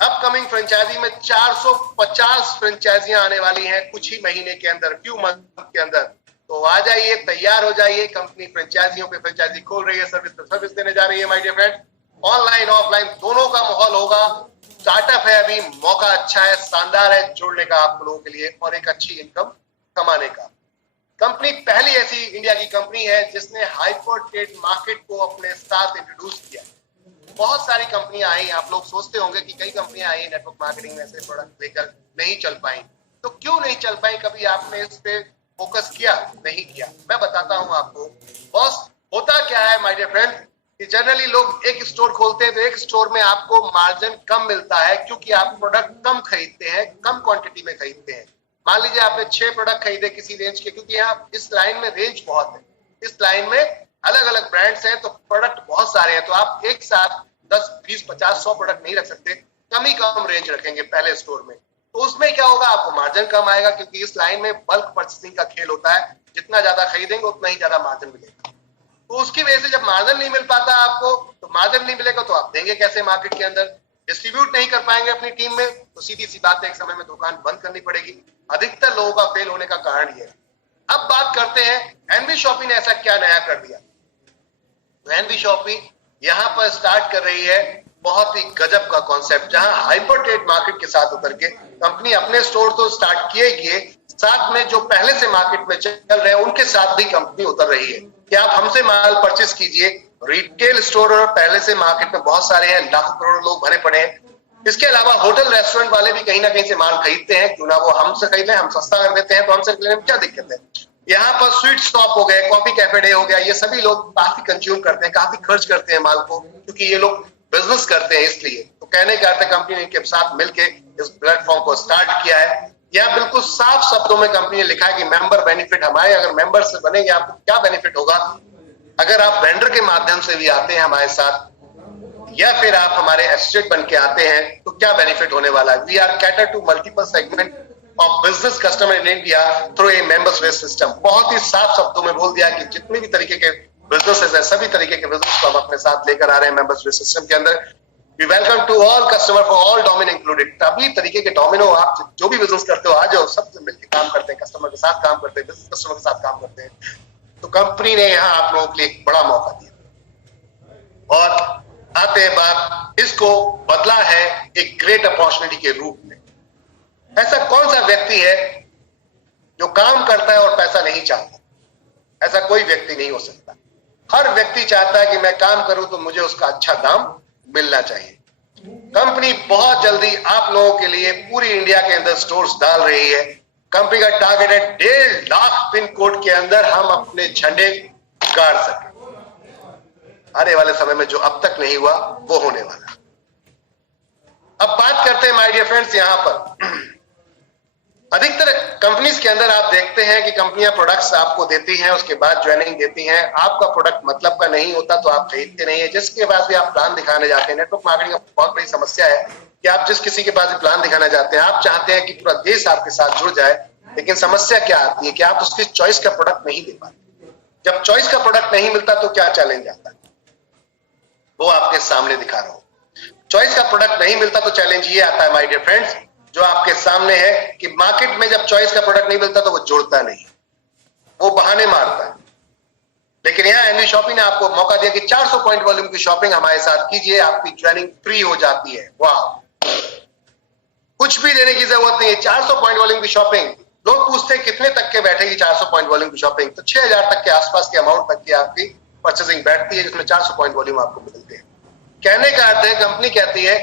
अपकमिंग फ्रेंचाइजी में 450 फ्रेंचाइजियां आने वाली हैं कुछ ही महीने के अंदर, फ्यू मंथ के अंदर। तो आ जाइए, तैयार हो जाइए। कंपनी फ्रेंचाइजियों पे फ्रेंचाइजी खोल रही है, सर्विस पे सर्विस देने जा रही है my dear friend. Online offline दोनों का माहौल होगा। स्टार्टअप है, अभी मौका अच्छा है, शानदार है जुड़ने का आप लोगों के लिए और एक अच्छी इनकम कमाने का। कंपनी पहली ऐसी इंडिया की कंपनी है जिसने हाइपर ट्रेड मार्केट को अपने साथ इंट्रोड्यूस किया। बहुत सारी कंपनियां आई, आप लोग सोचते होंगे कि कई कंपनियां आई नेटवर्क मार्केटिंग में से प्रोडक्ट लेकर, नहीं चल पाई। तो क्यों नहीं चल पाई? कभी आपने इस पे फोकस किया? नहीं किया। मैं बताता हूं आपको। बॉस, होता क्या है माय डियर फ्रेंड कि जनरली लोग एक स्टोर खोलते हैं तो एक स्टोर में आपको मार्जिन कम मिलता है, क्योंकि आप प्रोडक्ट कम खरीदते हैं, कम क्वांटिटी में खरीदते हैं। मान लीजिए आपने 6 प्रोडक्ट खरीदे किसी रेंज के, क्योंकि यहाँ इस लाइन में रेंज बहुत है, इस लाइन में अलग अलग ब्रांड्स हैं, तो प्रोडक्ट बहुत सारे हैं। तो आप एक साथ 10, 20, 50, 100 प्रोडक्ट नहीं रख सकते, कम ही कम रेंज रखेंगे पहले स्टोर में। तो उसमें क्या होगा, आपको मार्जिन कम आएगा, क्योंकि इस लाइन में बल्क परचेसिंग का खेल होता है। जितना ज्यादा खरीदेंगे उतना ही ज्यादा मार्जिन मिलेगा। तो उसकी वजह से जब मार्जिन नहीं मिल पाता आपको, तो मार्जिन नहीं मिलेगा तो आप देंगे कैसे मार्केट के अंदर? डिस्ट्रीब्यूट नहीं कर पाएंगे अपनी टीम में, तो सीधी सी बात है, एक समय में दुकान बंद करनी पड़ेगी। अधिकतर लोगों का फेल होने का कारण ये है। अब बात करते हैं एनबी शॉपी ने ऐसा क्या नया कर दिया। तो एनबी शॉपी यहां पर स्टार्ट कर रही है बहुत ही गजब का कॉन्सेप्ट, जहां हाइपर ट्रेड मार्केट के साथ उतर के कंपनी अपने स्टोर तो स्टार्ट किए, साथ में जो पहले से मार्केट में चल रहे हैं उनके साथ भी कंपनी उतर रही है कि आप हमसे माल परचेस कीजिए। रिटेल स्टोर पहले से मार्केट में बहुत सारे हैं, लाखों करोड़ लोग भरे पड़े हैं। इसके अलावा होटल रेस्टोरेंट वाले भी कहीं ना कहीं से माल खरीदते हैं, क्यों ना वो हमसे खरीदें, हम सस्ता कर देते हैं, तो हमसे लेने में क्या दिक्कत है। यहाँ पर स्वीट शॉप हो गए, कॉफी कैफे डे हो गया, ये सभी लोग काफी कंज्यूम करते हैं, काफी खर्च करते हैं माल को, क्योंकि ये लोग बिजनेस करते हैं इसलिए। तो कहने का अर्थ कंपनी ने इनके साथ मिलकर इस प्लेटफॉर्म को स्टार्ट किया है। यहाँ बिल्कुल साफ शब्दों में कंपनी ने लिखा है कि मेंबर बेनिफिट हमारे, अगर मेंबर से बनेंगे आपको क्या बेनिफिट होगा। अगर आप वेंडर के माध्यम से भी आते हैं हमारे साथ, या फिर आप हमारे एसोसिएट बन के आते हैं, तो क्या बेनिफिट होने वाला है। We are cater to multiple segment of business customer in India through a members system. बहुत ही साफ शब्दों में बोल दिया कि जितने भी तरीके के बिजनेसेस है, सभी तरीके के बिजनेस को हम अपने साथ लेकर आ रहे हैं मेंबर्स सिस्टम के अंदर। We welcome to all customer for all domain included. सभी तरीके के डोमिनो, आप जो भी बिजनेस करते हो आ जाओ, सबसे मिलकर काम करते हैं, कस्टमर के साथ काम करते हैं, बिजनेस कस्टमर के साथ काम करते हैं। तो कंपनी ने यहाँ आप लोगों के लिए एक बड़ा मौका दिया और आते बात इसको बदला है एक ग्रेट अपॉर्चुनिटी के रूप में। ऐसा कौन सा व्यक्ति है जो काम करता है और पैसा नहीं चाहता? ऐसा कोई व्यक्ति नहीं हो सकता। हर व्यक्ति चाहता है कि मैं काम करूं तो मुझे उसका अच्छा दाम मिलना चाहिए। कंपनी बहुत जल्दी आप लोगों के लिए पूरी इंडिया के अंदर स्टोर्स डाल रही है। कंपनी का टारगेट है 1.5 लाख पिन कोड के अंदर हम अपने झंडे गाड़ सके। आने वाले समय में जो अब तक नहीं हुआ वो होने वाला। अब बात करते हैं माय डियर फ्रेंड्स, यहां पर अधिकतर कंपनीज के अंदर आप देखते हैं कि कंपनियां प्रोडक्ट्स आपको देती हैं, उसके बाद ज्वाइनिंग देती हैं। आपका प्रोडक्ट मतलब का नहीं होता तो आप खरीदते नहीं है, जिसके बाद भी आप प्लान दिखाने जाते हैं। नेटवर्क मार्केटिंग का बहुत बड़ी समस्या है कि आप जिस किसी के पास भी प्लान दिखाना जाते हैं, आप चाहते हैं कि पूरा देश आपके साथ जुड़ जाए, लेकिन समस्या क्या आती है कि आप उसकी चॉइस का प्रोडक्ट नहीं दे पाते। जब चॉइस का प्रोडक्ट नहीं मिलता तो क्या चैलेंज आता है, वो आपके सामने दिखा रहा हूं। चॉइस का प्रोडक्ट नहीं मिलता तो चैलेंज ये आता है माय डियर फ्रेंड्स, जो आपके सामने है कि मार्केट में जब चॉइस का प्रोडक्ट नहीं मिलता तो वो जुड़ता नहीं, वो बहाने मारता है। लेकिन यहां एनवी शॉपिंग ने आपको मौका दिया कि 400 पॉइंट वॉल्यूम की शॉपिंग हमारे साथ कीजिए, आपकी ज्वाइनिंग फ्री हो जाती है। वाह, कुछ भी देने की जरूरत नहीं है। 400 पॉइंट वॉल्यूम की शॉपिंग, लोग पूछते हैं कितने तक के बैठेगी 400 पॉइंट वॉल्यूम की शॉपिंग, तो 6000 तक के आसपास के अमाउंट तक की आपकी परचेसिंग बैठती है, जिसमें 400 पॉइंट वॉल्यूम आपको मिलते हैं। कहने का अर्थ है, कंपनी कहती है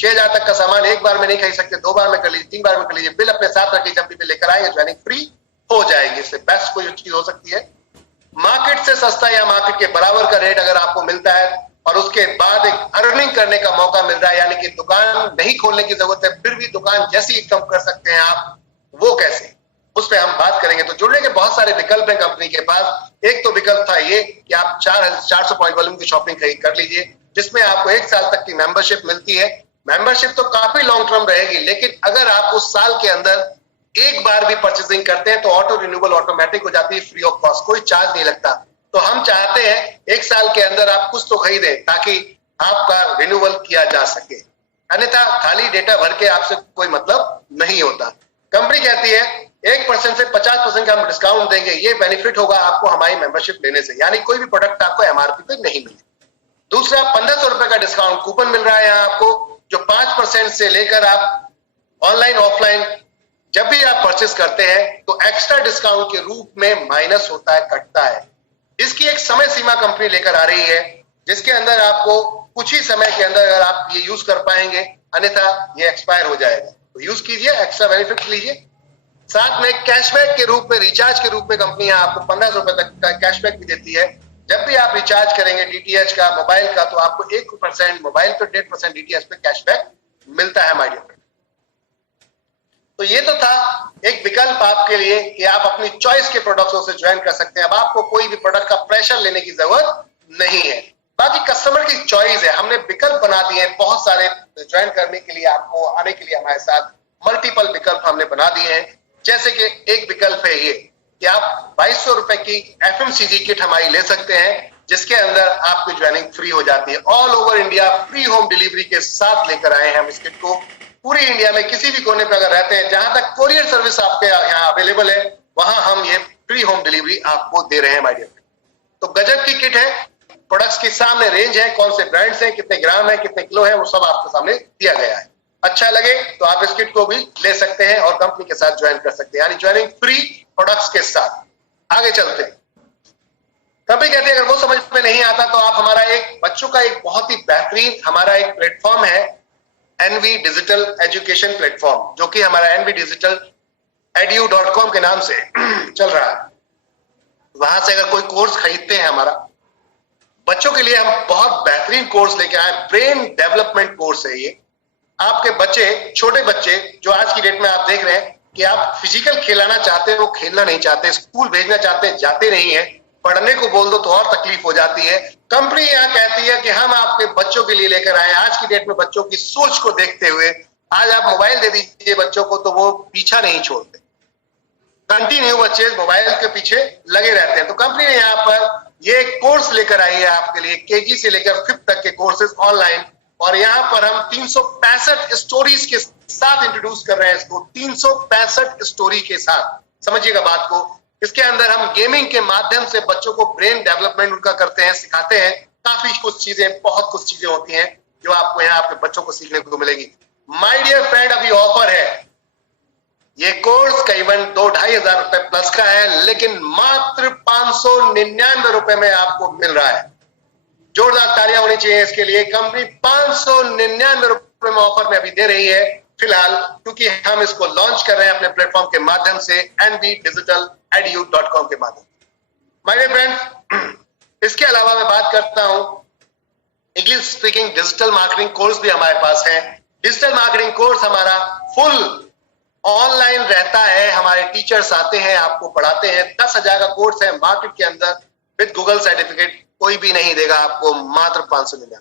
6000 तक का सामान एक बार में नहीं खरीद सकते, 2 बार में कर लीजिए, 3 बार में कर लीजिए, बिल अपने साथ रखिए, जब भी बिल लेकर आएंगे ज्वाइनिंग फ्री हो जाएगी। इससे बेस्ट कोई चीज हो सकती है? मार्केट से सस्ता या मार्केट के बराबर का रेट अगर आपको मिलता है और उसके बाद एक अर्निंग करने का मौका मिल रहा है, यानी कि दुकान नहीं खोलने की जरूरत है, फिर भी दुकान जैसी इनकम कर सकते हैं आप, वो कैसे, उस पर हम बात करेंगे। तो जुड़ने के बहुत सारे विकल्प हैं कंपनी के पास। एक तो विकल्प था ये कि आप 400 पॉइंट वॉल्यूम की शॉपिंग खरीद कर लीजिए, जिसमें आपको 1 साल तक की मेंबरशिप मिलती है। मेंबरशिप तो काफी लॉन्ग टर्म रहेगी, लेकिन अगर आप उस साल के अंदर एक बार भी परचेसिंग करते हैं तो ऑटो रिन्यूअल ऑटोमेटिक हो जाती है, फ्री ऑफ कॉस्ट, कोई चार्ज नहीं लगता। तो हम चाहते हैं 1 साल के अंदर आप कुछ तो खरीदें ताकि आपका रिन्यूअल किया जा सके, अन्यथा खाली डेटा भर के आपसे कोई मतलब नहीं होता। कंपनी कहती है 1% से 50% का हम डिस्काउंट देंगे, ये बेनिफिट होगा आपको हमारी मेंबरशिप लेने से, यानी कोई भी प्रोडक्ट आपको एमआरपी पे नहीं मिले। दूसरा, 1500 रुपए का डिस्काउंट कूपन मिल रहा है यहाँ आपको, जो 5% से लेकर आप ऑनलाइन ऑफलाइन जब भी आप परचेस करते हैं तो एक्स्ट्रा डिस्काउंट के रूप में माइनस होता है, कटता है। इसकी एक समय सीमा कंपनी लेकर आ रही है, जिसके अंदर आपको कुछ ही समय के अंदर अगर आप ये यूज कर पाएंगे, अन्यथा ये एक्सपायर हो जाएगा। तो यूज कीजिए, एक्स्ट्रा बेनिफिट लीजिए। साथ में कैशबैक के रूप में, रिचार्ज के रूप में कंपनी आपको 1500 रुपए तक का कैशबैक भी देती है। जब भी आप रिचार्ज करेंगे डीटीएच का, मोबाइल का, तो आपको 1% मोबाइल पे 1.5% डीटीएच पे कैशबैक मिलता है माय डियर फ्रेंड। तो ये तो था एक विकल्प आपके लिए कि आप अपनी चॉइस के प्रोडक्ट्सों से ज्वाइन कर सकते हैं। अब आपको कोई भी प्रोडक्ट का प्रेशर लेने की जरूरत नहीं है, बाकी कस्टमर की चॉइस है। हमने विकल्प बना दिए हैं बहुत सारे ज्वाइन करने के लिए, आपको आने के लिए हमारे साथ मल्टीपल विकल्प हमने बना दिए हैं। जैसे कि एक विकल्प है ये कि आप 2200 रुपए की एफएमसीजी किट हमारी ले सकते हैं, जिसके अंदर आपकी ज्वाइनिंग फ्री हो जाती है। All over India free home delivery के साथ लेकर आए हैं हम इस किट को। पूरी इंडिया में किसी भी कोने पर अगर रहते हैं, जहां तक कोरियर सर्विस आपके यहाँ अवेलेबल है, वहां हम ये फ्री होम डिलीवरी आपको दे रहे हैं माय डियर। तो गजब की किट है, प्रोडक्ट्स के सामने रेंज है, कौन से ब्रांड्स हैं, कितने ग्राम है, कितने किलो है, वो सब आपके सामने दिया गया है। अच्छा लगे तो आप इस किट को भी ले सकते हैं और कंपनी के साथ ज्वाइन कर सकते हैं, यानी ज्वाइनिंग फ्री प्रोडक्ट्स के साथ। आगे चलते हैं। कंपनी कहते हैं अगर वो समझ में नहीं आता तो आप हमारा एक बच्चों का एक बहुत ही बेहतरीन हमारा एक प्लेटफॉर्म है, एनवी डिजिटल एजुकेशन प्लेटफॉर्म, जो कि हमारा एनवी डिजिटल edu.com के नाम से चल रहा है। वहां से अगर कोई कोर्स खरीदते हैं हमारा, बच्चों के लिए हम बहुत बेहतरीन कोर्स लेके आए। ब्रेन डेवलपमेंट कोर्स है ये। आपके बच्चे, छोटे बच्चे जो आज की डेट में आप देख रहे हैं कि आप फिजिकल खिलाना चाहते हैं, वो खेलना नहीं चाहते, स्कूल भेजना चाहते हैं, जाते नहीं है, पढ़ने को बोल दो तो और तकलीफ हो जाती है। कंपनी यहाँ कहती है कि हम आपके बच्चों के लिए लेकर आए। आज की डेट में बच्चों की सोच को देखते हुए आज आप मोबाइल दे दीजिए बच्चों को तो वो पीछा नहीं छोड़ते, कंटिन्यू बच्चे मोबाइल के पीछे लगे रहते हैं। तो कंपनी ने यहाँ पर ये कोर्स लेकर आई है आपके लिए, केजी से लेकर 5th तक के कोर्सेज ऑनलाइन, और यहाँ पर हम 365 स्टोरीज के साथ इंट्रोड्यूस कर रहे हैं इसको। 365 स्टोरी के साथ, समझिएगा बात को। इसके अंदर हम गेमिंग के माध्यम से बच्चों को ब्रेन डेवलपमेंट उनका करते हैं, सिखाते हैं। काफी कुछ चीजें, बहुत कुछ चीजें होती हैं जो आपको यहाँ आपके बच्चों को सीखने को मिलेगी। माय डियर फ्रेंड, अभी ऑफर है ये कोर्स करीबन 2-2,500 रुपए प्लस का है, लेकिन मात्र 599 रुपए में आपको मिल रहा है। जोरदार तालियां होनी चाहिए इसके लिए। कंपनी 599 रुपए में ऑफर में अभी दे रही है फिलहाल, क्योंकि हम इसको लॉन्च कर रहे हैं अपने प्लेटफॉर्म के माध्यम से, nvdigitaledu.com के माध्यम से। माय डियर फ्रेंड्स, इसके अलावा मैं बात करता हूं English speaking digital marketing course भी हमारे पास है। डिजिटल मार्केटिंग कोर्स हमारा फुल ऑनलाइन रहता है, हमारे टीचर्स आते हैं, आपको पढ़ाते हैं। 10,000 का कोर्स है मार्केट के अंदर, विद गूगल सर्टिफिकेट कोई भी नहीं देगा आपको, मात्र 599।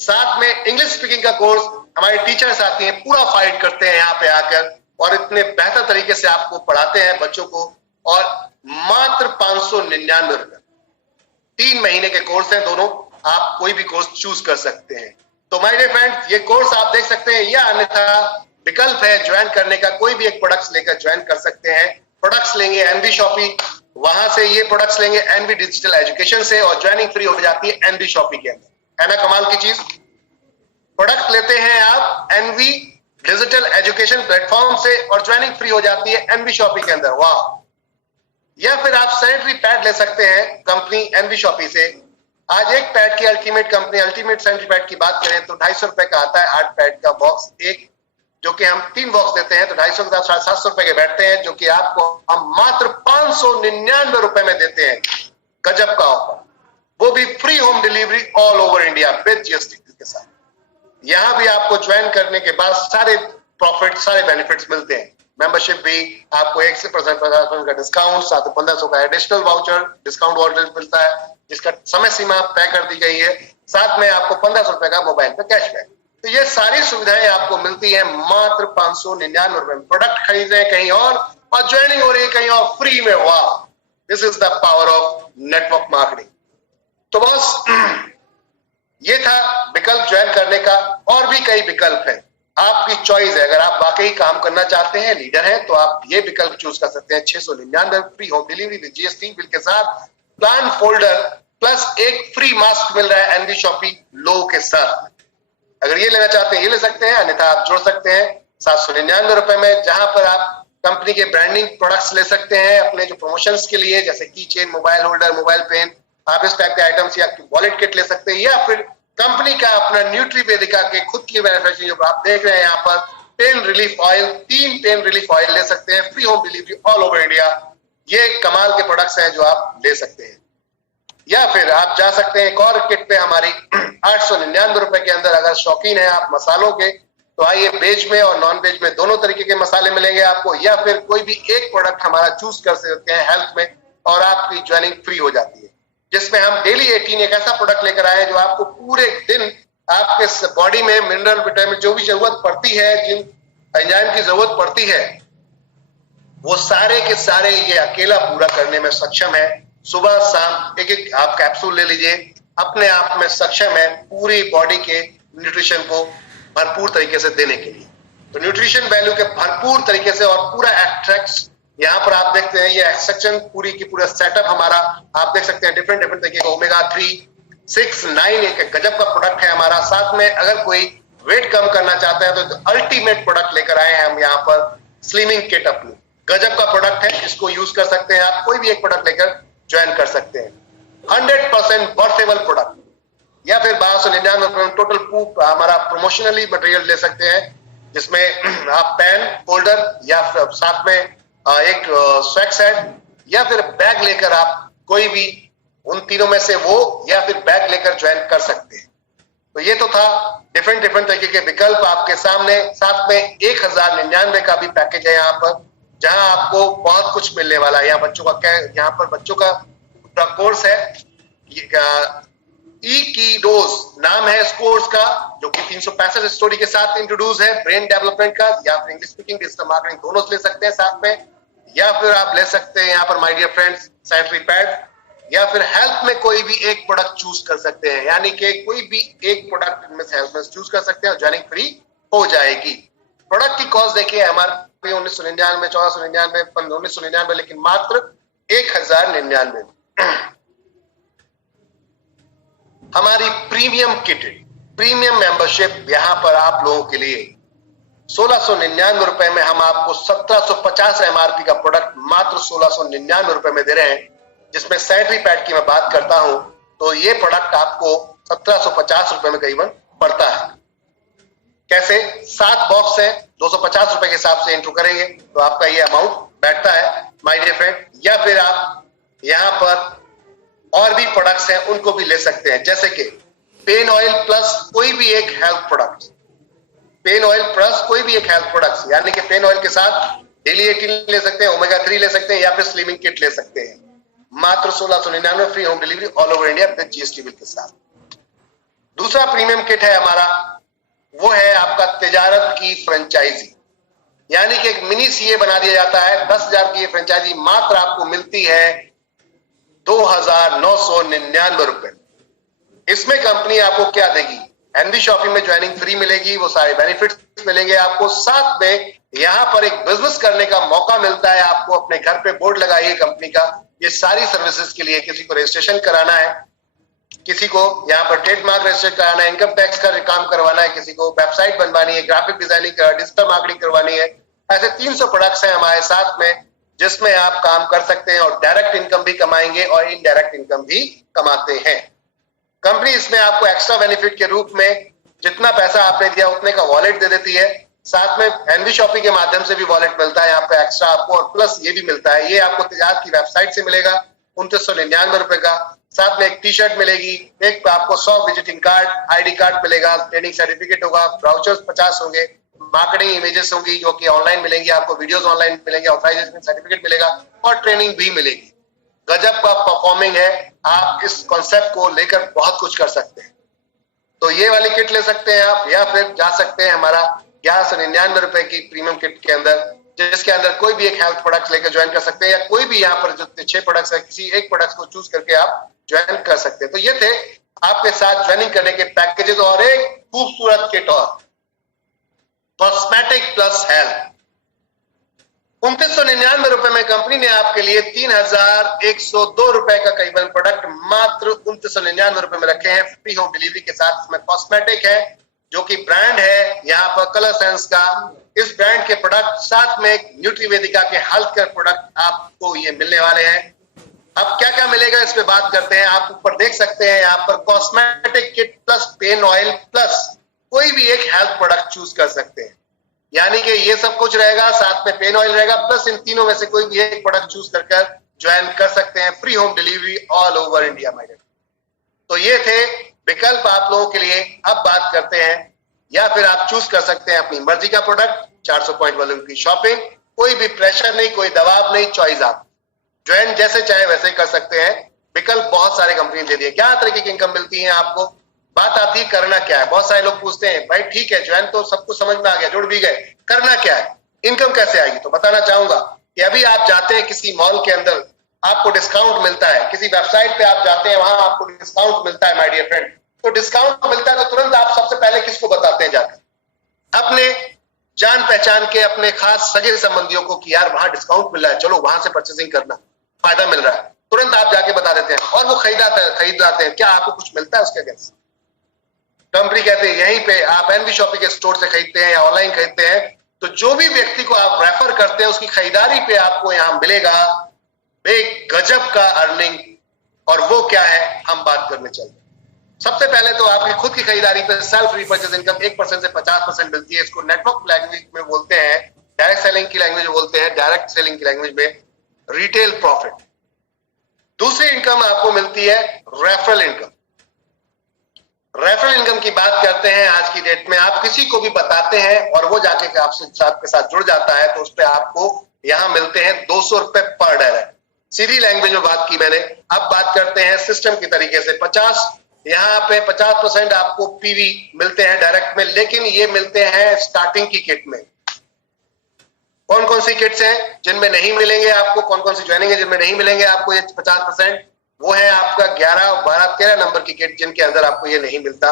साथ में इंग्लिश स्पीकिंग का कोर्स हमारे टीचर्स आते हैं, पूरा फाइट करते हैं यहाँ पे आकर, और इतने बेहतर तरीके से आपको पढ़ाते हैं बच्चों को, और मात्र 599 रुपए। 3 महीने के कोर्स हैं दोनों, आप कोई भी कोर्स चूज कर सकते हैं। तो माय डियर फ्रेंड्स, ये कोर्स आप देख सकते हैं, या अन्यथा विकल्प है ज्वाइन करने का, कोई भी एक प्रोडक्ट्स लेकर ज्वाइन कर सकते हैं। प्रोडक्ट्स लेंगे एनबी शॉपी, वहां से ये प्रोडक्ट्स लेंगे एनबी डिजिटल एजुकेशन से, और ज्वाइनिंग फ्री हो जाती है एनबी शॉपी के अंदर। है ना कमाल की चीज? प्रोडक्ट लेते हैं आप एनबी डिजिटल एजुकेशन प्लेटफॉर्म से, और ज्वाइनिंग फ्री हो जाती है एनबी शॉपी के अंदर। वाह! या फिर आप सैनिटरी पैड ले सकते हैं कंपनी एनबी शॉपी से। आज एक पैड की ultimate company, ultimate sanitary pad की बात करें तो 250 रुपए का आता है 8 पैड का बॉक्स एक, जो कि हम 3 बॉक्स देते हैं, तो 250 के साथ 750 रुपए के बैठते हैं, जो कि आपको हम मात्र 599 रुपए में देते हैं। गजब का ऑफर, वो भी free home delivery all over India with GST के साथ। यहां भी आपको ज्वाइन करने के बाद सारे प्रॉफिट, सारे बेनिफिट्स मिलते हैं। मेंबरशिप भी आपको 1% का डिस्काउंट, साथ 1500 का एडिशनल वाउचर, डिस्काउंट वाउचर मिलता है, जिसका समय सीमा तय कर दी गई है। साथ में आपको 1500 रुपए का मोबाइल पे कैशबैक। तो ये सारी सुविधाएं आपको मिलती है मात्र 599 रुपए में। प्रोडक्ट खरीद रहे हैं कहीं और ज्वाइनिंग हो रही है कहीं और फ्री में। वाह, this is the power of network marketing. तो बस ये था विकल्प ज्वाइन करने का, और भी कई विकल्प है, आपकी चॉइस है। अगर आप वाकई काम करना चाहते हैं, लीडर हैं, तो आप ये विकल्प चूज कर सकते हैं। 699 free home delivery with GST bill के साथ, प्लान फोल्डर प्लस एक फ्री मास्क मिल रहा है एनबी शॉपी लोगो के साथ। अगर ये लेना चाहते हैं ये ले सकते हैं, अन्यथा आप जोड़ सकते हैं 799 रुपए में, जहां पर आप कंपनी के ब्रांडिंग प्रोडक्ट्स ले सकते हैं अपने जो प्रमोशंस के लिए, जैसे key chain, mobile holder, mobile pen, आप इस टाइप के आइटम्स या वॉलेट किट ले सकते हैं, या फिर कंपनी का अपना न्यूट्री वेदिका के खुद की मैन्युफैक्चरिंग जो आप देख रहे हैं यहाँ पर, pain relief oil, 3 pain relief oil ले सकते हैं, free home delivery all over India. ये कमाल के प्रोडक्ट्स हैं जो आप ले सकते हैं। या फिर आप जा सकते हैं एक और किट पे हमारी 899 रुपए के अंदर। अगर शौकीन है आप मसालों के, तो आइए, वेज में और नॉन वेज में दोनों तरीके के मसाले मिलेंगे आपको, या फिर कोई भी एक प्रोडक्ट हमारा चूज कर सकते हैं हेल्थ में, और आपकी ज्वाइनिंग फ्री हो जाती है। जिसमें हम डेली 18 एक ऐसा प्रोडक्ट लेकर आए जो आपको पूरे दिन आपके बॉडी में मिनरल, विटामिन जो भी जरूरत पड़ती है, जिन एंजाइम की जरूरत पड़ती है, वो सारे के सारे ये अकेला पूरा करने में सक्षम है। सुबह शाम एक एक आप कैप्सूल ले लीजिए, अपने आप में सक्षम है पूरी बॉडी के न्यूट्रिशन को भरपूर तरीके से देने के लिए। तो न्यूट्रिशन वैल्यू के भरपूर तरीके से, और पूरा एक्सट्रैक्ट्स यहाँ पर आप देखते हैं, ये सेक्शन पूरी की पूरा सेटअप हमारा आप देख सकते हैं। डिफरेंट तरीके का ओमेगा 3, 6, 9 एक गजब का प्रोडक्ट है हमारा। साथ में अगर कोई वेट कम करना चाहता है तो अल्टीमेट प्रोडक्ट लेकर आए हैं हम यहाँ पर, स्लिमिंग किट अपनी। गजब का प्रोडक्ट है, इसको यूज कर सकते हैं आप, कोई भी एक प्रोडक्ट लेकर ज्वाइन कर सकते हैं। 100% वर्थेबल प्रोडक्ट। या फिर 1299 रुपए में टोटल हमारा प्रमोशनली मटेरियल ले सकते हैं, जिसमें आप पेन, फोल्डर, या साथ में एक स्वैग सेट, या फिर बैग लेकर आप कोई भी उन तीनों में से वो, या फिर बैग लेकर ज्वाइन कर सकते हैं। तो ये तो था डिफरेंट तरीके के विकल्प आपके सामने। साथ में 1099 का भी पैकेज है यहाँ पर, जहां आपको बहुत कुछ मिलने वाला है। यहाँ बच्चों का यहाँ पर बच्चों का कोर्स है, ई की डोज नाम है इस कोर्स का, जो कि 365 स्टोरी के साथ इंट्रोड्यूस है, ब्रेन डेवलपमेंट का, या फिर इंग्लिश स्पीकिंग, डिजिटल मार्केटिंग दोनों ले सकते हैं साथ में। या फिर आप ले सकते हैं यहाँ पर my dear friends sanitary pad, या फिर हेल्थ में कोई भी एक प्रोडक्ट चूज कर सकते हैं, यानी कि कोई भी एक प्रोडक्ट इनमें से हेल्थ में चूज कर सकते हैं और ज्वाइनिंग फ्री हो जाएगी। प्रोडक्ट की कॉस्ट देखिए, एमआरपी 1999, 1499, 1999, लेकिन मात्र 1099। हमारी प्रीमियम किट, प्रीमियम मेंबरशिप यहाँ पर आप लोगों के लिए 1699 रुपए में हम आपको 1750 MRP का प्रोडक्ट मात्र 1699 रुपए में दे रहे हैं, जिसमें सैनिटरी पैड की मैं बात करता हूं तो ये प्रोडक्ट आपको 1750 रुपए में करीबन पड़ता है। कैसे? 7 बॉक्स है, 250 रुपए के हिसाब से एंट्री करेंगे तो आपका ये अमाउंट बैठता है माय डियर फ्रेंड। या फिर आप यहां पर और भी प्रोडक्ट्स हैं उनको भी ले सकते हैं, जैसे कि पेन ऑयल प्लस कोई भी एक health product, pain oil plus कोई भी एक हेल्थ प्रोडक्ट, यानी कि पेन ऑयल के साथ डेली 18 ले सकते हैं, ओमेगा 3 ले सकते हैं या फिर स्लिमिंग किट ले सकते हैं। मात्र 1699 free home delivery all over India with GST bill के साथ। दूसरा प्रीमियम किट है हमारा, वो है आपका तिजारत की फ्रेंचाइजी, यानी कि एक मिनी सीए बना दिया जाता है। 10,000 की ये फ्रेंचाइजी मात्र आपको मिलती है 2,999 रुपए। इसमें कंपनी आपको क्या देगी? एनबी शॉपिंग में ज्वाइनिंग फ्री मिलेगी, वो सारे बेनिफिट्स मिलेंगे आपको। साथ में यहां पर एक बिजनेस करने का मौका मिलता है आपको, अपने घर पे बोर्ड लगाइए कंपनी का, ये सारी सर्विसेज के लिए। किसी को रजिस्ट्रेशन कराना है, किसी को यहाँ पर ट्रेडमार्क रजिस्टर कराना है, इनकम टैक्स का काम करवाना है, किसी को वेबसाइट बनवानी है, ग्राफिक डिजाइनिंग, डिजिटल मार्केटिंग करवानी है, ऐसे 300 प्रोडक्ट्स हैं हमारे साथ में जिसमें आप काम कर सकते हैं और डायरेक्ट इनकम भी कमाएंगे और इनडायरेक्ट इनकम भी कमाते हैं। कंपनी इसमें आपको एक्स्ट्रा बेनिफिट के रूप में जितना पैसा आपने दिया उतने का वॉलेट दे देती है। साथ में एनबी शॉपिंग के माध्यम से भी वॉलेट मिलता है यहाँ पे एक्स्ट्रा आपको, और प्लस ये भी मिलता है, ये आपको तिजारत की वेबसाइट से मिलेगा 2999 रुपए का। साथ में एक टी शर्ट मिलेगी, एक आपको 100 विजिटिंग कार्ड, आईडी कार्ड मिलेगा, ट्रेनिंग सर्टिफिकेट होगा, ब्राउचर्स 50 होंगे, मार्केटिंग इमेजेस होंगी जो कि ऑनलाइन मिलेंगी आपको, वीडियोस ऑनलाइन मिलेंगे, ऑथराइजेशन सर्टिफिकेट मिलेगा और ट्रेनिंग भी मिलेगी। गजब का परफॉर्मिंग है, आप इस कॉन्सेप्ट को लेकर बहुत कुछ कर सकते हैं। तो ये वाली किट ले सकते हैं आप, या फिर जा सकते हैं हमारा 1199 रुपए की प्रीमियम किट के अंदर, जिसके अंदर कोई भी एक हेल्थ प्रोडक्ट लेकर ज्वाइन कर सकते हैं, या कोई भी यहाँ पर जो 6 प्रोडक्ट्स है किसी एक प्रोडक्ट को चूज करके आप ज्वाइन कर सकते हैं। तो ये थे आपके साथ ज्वाइनिंग करने के पैकेजेस, और एक खूबसूरत किट और कॉस्मेटिक प्लस हेल्थ। 2999 रुपए में कंपनी ने आपके लिए 3102 रुपए का करीबन प्रोडक्ट मात्र 2999 रुपए में रखे हैं फ्री होम डिलीवरी के साथ। इसमें कॉस्मेटिक है जो कि ब्रांड है यहाँ पर कलर सेंस का, इस ब्रांड के प्रोडक्ट, साथ में न्यूट्रीवेदिका के हेल्थ केयर प्रोडक्ट आपको ये मिलने वाले हैं। अब क्या क्या मिलेगा इस पे बात करते हैं। आप ऊपर देख सकते हैं यहाँ पर cosmetic kit plus pain oil plus कोई भी एक हेल्थ प्रोडक्ट चूज कर सकते हैं, यानी कि ये सब कुछ रहेगा, साथ में पेन ऑयल रहेगा, प्लस इन तीनों में से कोई भी एक प्रोडक्ट चूज कर ज्वाइन कर सकते हैं free home delivery all over India में। तो ये थे विकल्प आप लोगों के लिए। अब बात करते हैं, या फिर आप चूज कर सकते हैं अपनी मर्जी का प्रोडक्ट, 400 पॉइंट वॉल्यूम की शॉपिंग, कोई भी प्रेशर नहीं, कोई दबाव नहीं, चॉइस आप ज्वाइन जैसे चाहे वैसे कर सकते हैं। विकल्प बहुत सारे कंपनी दे दिए। क्या तरीके की इनकम मिलती है आपको, बात आती है करना क्या है। बहुत सारे लोग पूछते हैं भाई ठीक है ज्वाइन तो सब कुछ समझ में आ गया, जुड़ भी गए, करना क्या है, इनकम कैसे आएगी। तो बताना चाहूंगा कि अभी आप जाते हैं किसी मॉल के अंदर, आपको डिस्काउंट मिलता है, किसी वेबसाइट पे आप जाते हैं वहां आपको डिस्काउंट मिलता है माय डियर फ्रेंड। तो डिस्काउंट मिलता है तो तुरंत आप सबसे पहले किसको बताते हैं जाकर? अपने जान पहचान के, अपने खास सगे संबंधियों को कि यार वहां डिस्काउंट मिल रहा है, चलो वहां से परचेसिंग करना, फायदा मिल रहा है, तुरंत आप जाके बता देते हैं और वो खरीद जाते हैं। क्या आपको कुछ मिलता है उसके अगेंस्ट? कंपनी कहते हैं यहीं पे आप एनबी शॉपिंग के स्टोर से खरीदते हैं या ऑनलाइन खरीदते हैं तो जो भी व्यक्ति को आप रेफर करते हैं उसकी खरीदारी पे आपको यहां मिलेगा एक गजब का अर्निंग। और वो क्या है हम बात करने चलते हैं। सबसे पहले तो आपकी खुद की खरीदारी पे सेल्फ रीपर्चेज इनकम 1% से 50% मिलती है। इसको नेटवर्क लैंग्वेज में बोलते हैं, डायरेक्ट सेलिंग की लैंग्वेज बोलते हैं, डायरेक्ट सेलिंग की लैंग्वेज में रिटेल प्रॉफिट। दूसरी इनकम आपको मिलती है रेफरल इनकम। रेफरल इनकम की बात करते हैं आज की डेट में, आप किसी को भी बताते हैं और वो जाके आपके साथ जुड़ जाता है तो उस पर आपको यहां मिलते हैं 200 रुपए पर डायरेक्ट। सीधी लैंग्वेज में बात की मैंने। अब बात करते हैं सिस्टम की तरीके से, 50 यहाँ पे 50% आपको पीवी मिलते हैं डायरेक्ट में, लेकिन ये मिलते हैं स्टार्टिंग की किट में। कौन कौन सी किट्स हैं जिनमें नहीं मिलेंगे आपको, कौन कौन सी ज्वाइनिंग है जिनमें नहीं मिलेंगे आपको ये 50%? वो है आपका 11, 12, 13 नंबर की किट जिनके अंदर आपको ये नहीं मिलता,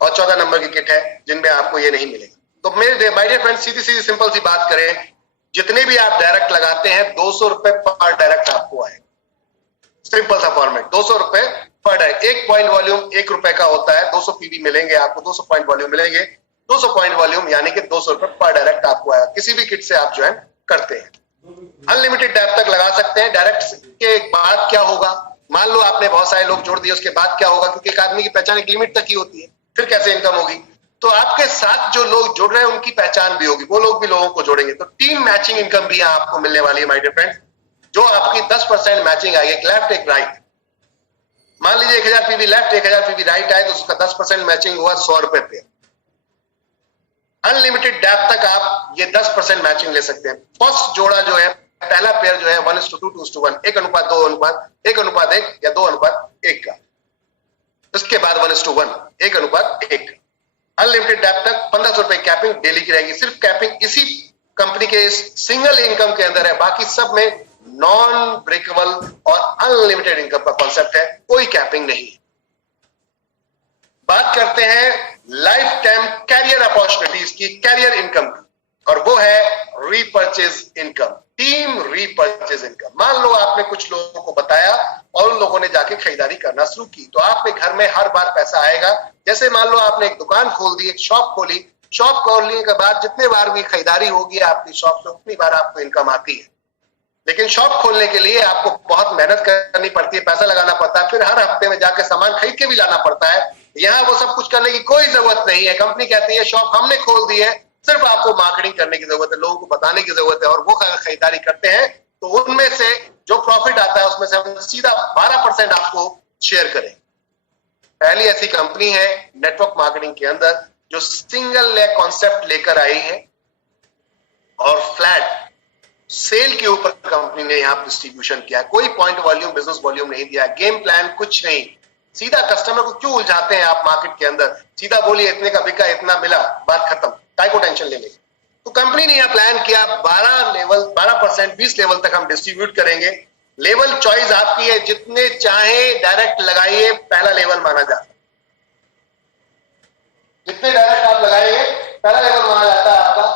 और 14 नंबर की किट है जिनमें आपको ये नहीं मिलेगा। तो मेरे माय डियर फ्रेंड्स, सीधी सीधी सिंपल सी बात करें, जितने भी आप डायरेक्ट लगाते हैं 200 रुपए पर डायरेक्ट आपको आए। सिंपल सा फॉर्मेट, 200 रुपए पर डायरेक्ट। 1 पॉइंट वॉल्यूम 1 रुपए का होता है, 200 पीवी मिलेंगे आपको, 200 पॉइंट वॉल्यूम मिलेंगे। 200 पॉइंट वॉल्यूम यानी कि 200 रुपए पर डायरेक्ट आपको आएगा किसी भी किट से आप ज्वाइन करते हैं। अनलिमिटेड डेप तक लगा सकते हैं। डायरेक्ट के बाद क्या होगा, मान लो आपने बहुत सारे लोग जोड़ दिए, उसके बाद क्या होगा, क्योंकि एक आदमी की पहचान एक लिमिट तक ही होती है, फिर कैसे इनकम होगी। तो आपके साथ जो लोग जुड़ रहे हैं उनकी पहचान भी होगी, वो लोग भी लोगों को जोड़ेंगे, तो टीम मैचिंग इनकम भी यहां आपको मिलने वाली है माय डियर फ्रेंड्स। जो आपकी 10% मैचिंग आई, एक लेफ्ट एक राइट, मान लीजिए 1000 पीवी लेफ्ट 1000 पीवी राइट आए, तो उसका 10% मैचिंग हुआ 100 रुपए पे। अनलिमिटेड डेप तक आप ये 10% मैचिंग ले सकते हैं। फर्स्ट जोड़ा जो है, पहला पेयर जो है 1:2 2:1, 1:2 या 2:1 का, उसके बाद 1:1 1:1। अनलिमिटेड डेप तक 1500 रुपए कैपिंग डेली की रहेगी। सिर्फ कैपिंग इसी कंपनी के सिंगल इनकम के अंदर है, बाकी सब में नॉन ब्रेकेबल और अनलिमिटेड इनकम का कॉन्सेप्ट है, कोई कैपिंग नहीं। बात करते हैं लाइफ टाइम कैरियर अपॉर्चुनिटीज की, कैरियर इनकम की, और वो है repurchase income, team repurchase income. मान लो आपने कुछ लोगों को बताया और उन लोगों ने जाके खरीदारी करना शुरू की, तो आपके घर में हर बार पैसा आएगा। जैसे मान लो आपने एक दुकान खोल दी, एक शॉप खोली, शॉप खोलने के बाद जितने बार भी खरीदारी होगी आपकी शॉप से, उतनी बार आपको इनकम आती है। लेकिन शॉप खोलने के लिए आपको बहुत मेहनत करनी पड़ती है, पैसा लगाना पड़ता है, फिर हर हफ्ते में जाके सामान खरीद के भी लाना पड़ता है। यहाँ वो सब कुछ करने की कोई जरूरत नहीं है। कंपनी कहती है शॉप हमने खोल दी है, सिर्फ आपको मार्केटिंग करने की जरूरत है, लोगों को बताने की जरूरत है, और वो खरीदारी करते हैं तो उनमें से जो प्रॉफिट आता है उसमें से हम सीधा 12% आपको शेयर करें। पहली ऐसी कंपनी है नेटवर्क मार्केटिंग के अंदर जो सिंगल लेग कॉन्सेप्ट लेकर आई है और फ्लैट सेल के ऊपर कंपनी ने यहां डिस्ट्रीब्यूशन किया है। कोई पॉइंट वॉल्यूम, बिजनेस वॉल्यूम नहीं दिया, गेम प्लान कुछ नहीं। सीधा कस्टमर को क्यों उलझाते हैं आप मार्केट के अंदर, सीधा बोलिए इतने का बिका, इतना मिला, बात खत्म, काय को टेंशन लेने। तो कंपनी ने यहां प्लान किया 12% 20 लेवल तक हम डिस्ट्रीब्यूट करेंगे। लेवल चॉइस आपकी है, जितने चाहे डायरेक्ट लगाइए, पहला लेवल माना जाता है। जितने डायरेक्ट आप लगाएंगे पहला लेवल माना जाता है आपका,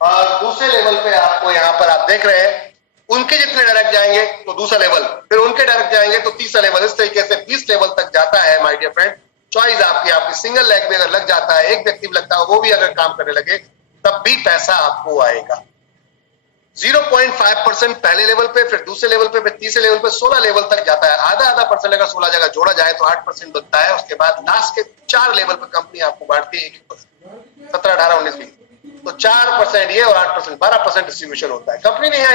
और दूसरे लेवल पे आपको यहां पर आप देख रहे हैं उनके जितने डायरेक्ट जाएंगे तो दूसरा लेवल, फिर उनके डायरेक्ट जाएंगे तो तीसरा लेवल, इस तरीके से 20 लेवल तक जाता है माय डियर फ्रेंड। चॉइस आपकी सिंगल लेग में अगर लग जाता है, एक व्यक्ति लगता है, वो भी अगर काम करने लगे, तब भी पैसा आपको आएगा। 0.5% पहले लेवल पे, फिर दूसरे लेवल पे, फिर तीसरे लेवल पे, 16 लेवल तक जाता है। आधा परसेंट अगर 16 जगह जोड़ा जाए तो 8% बनता है। उसके बाद लास्ट के 4 लेवल पे कंपनी आपको बांटती है 17 18 19 20, तो 4% ये और 8% 12% डिस्ट्रीब्यूशन होता है। कंपनी ने यहाँ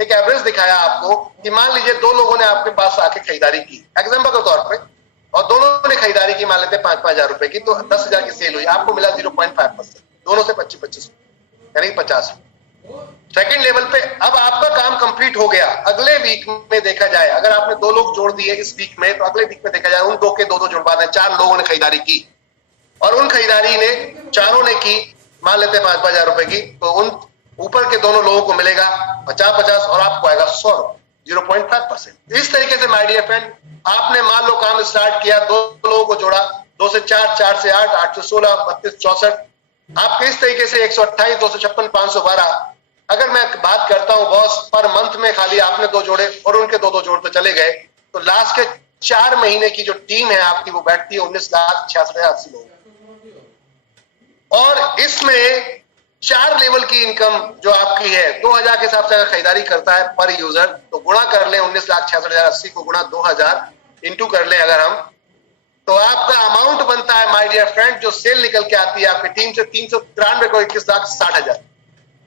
एक एवरेज दिखाया आपको कि मान लीजिए 2 लोगों ने आपके पास आके खरीदारी की एग्जांपल के तौर पे, और दोनों ने खरीदारी की मान लेते 5-5 हजार रुपए की, तो 10,000 की सेल हुई, आपको मिला 0.5%, दोनों से 25-25 यानी 50। सेकंड लेवल पे अब आपका काम कंप्लीट हो गया। अगले वीक में देखा जाए, अगर आपने 2 लोग जोड़ दिए इस वीक में, तो अगले वीक में देखा जाए उन 2 के 2 जुड़वा दें। 4 लोगों ने खरीदारी की और उन खरीदारी ने चारों ने की, मान लेते 5-5 हजार रुपए की, तो उन ऊपर के दोनों लोगों को मिलेगा 50-50 और आपको आएगा 100, 0.5%। इस तरीके से माय डियर फ्रेंड, आपने मान लो काम स्टार्ट किया, 2 लोगों को जोड़ा, 2 से 4, 4 से 8, 8 से 16, 32, 64, आपके इस तरीके से 128, 256, 512। अगर मैं बात करता हूं बॉस पर मंथ में, खाली आपने 2 जोड़े और उनके 2 जोड़ते चले गए, तो लास्ट के 4 महीने की जो टीम है आपकी, वो बैठती है 19,66,80 लोग। और इसमें 4 लेवल की इनकम जो आपकी है 2000 के हिसाब से अगर खरीदारी करता है पर यूजर, तो गुणा कर ले 19,66,80 को गुणा 2000 इंटू कर ले अगर हम, तो आपका अमाउंट बनता है माय डियर फ्रेंड, जो सेल निकल के आती है आपकी टीम से 393 को 21,60,000।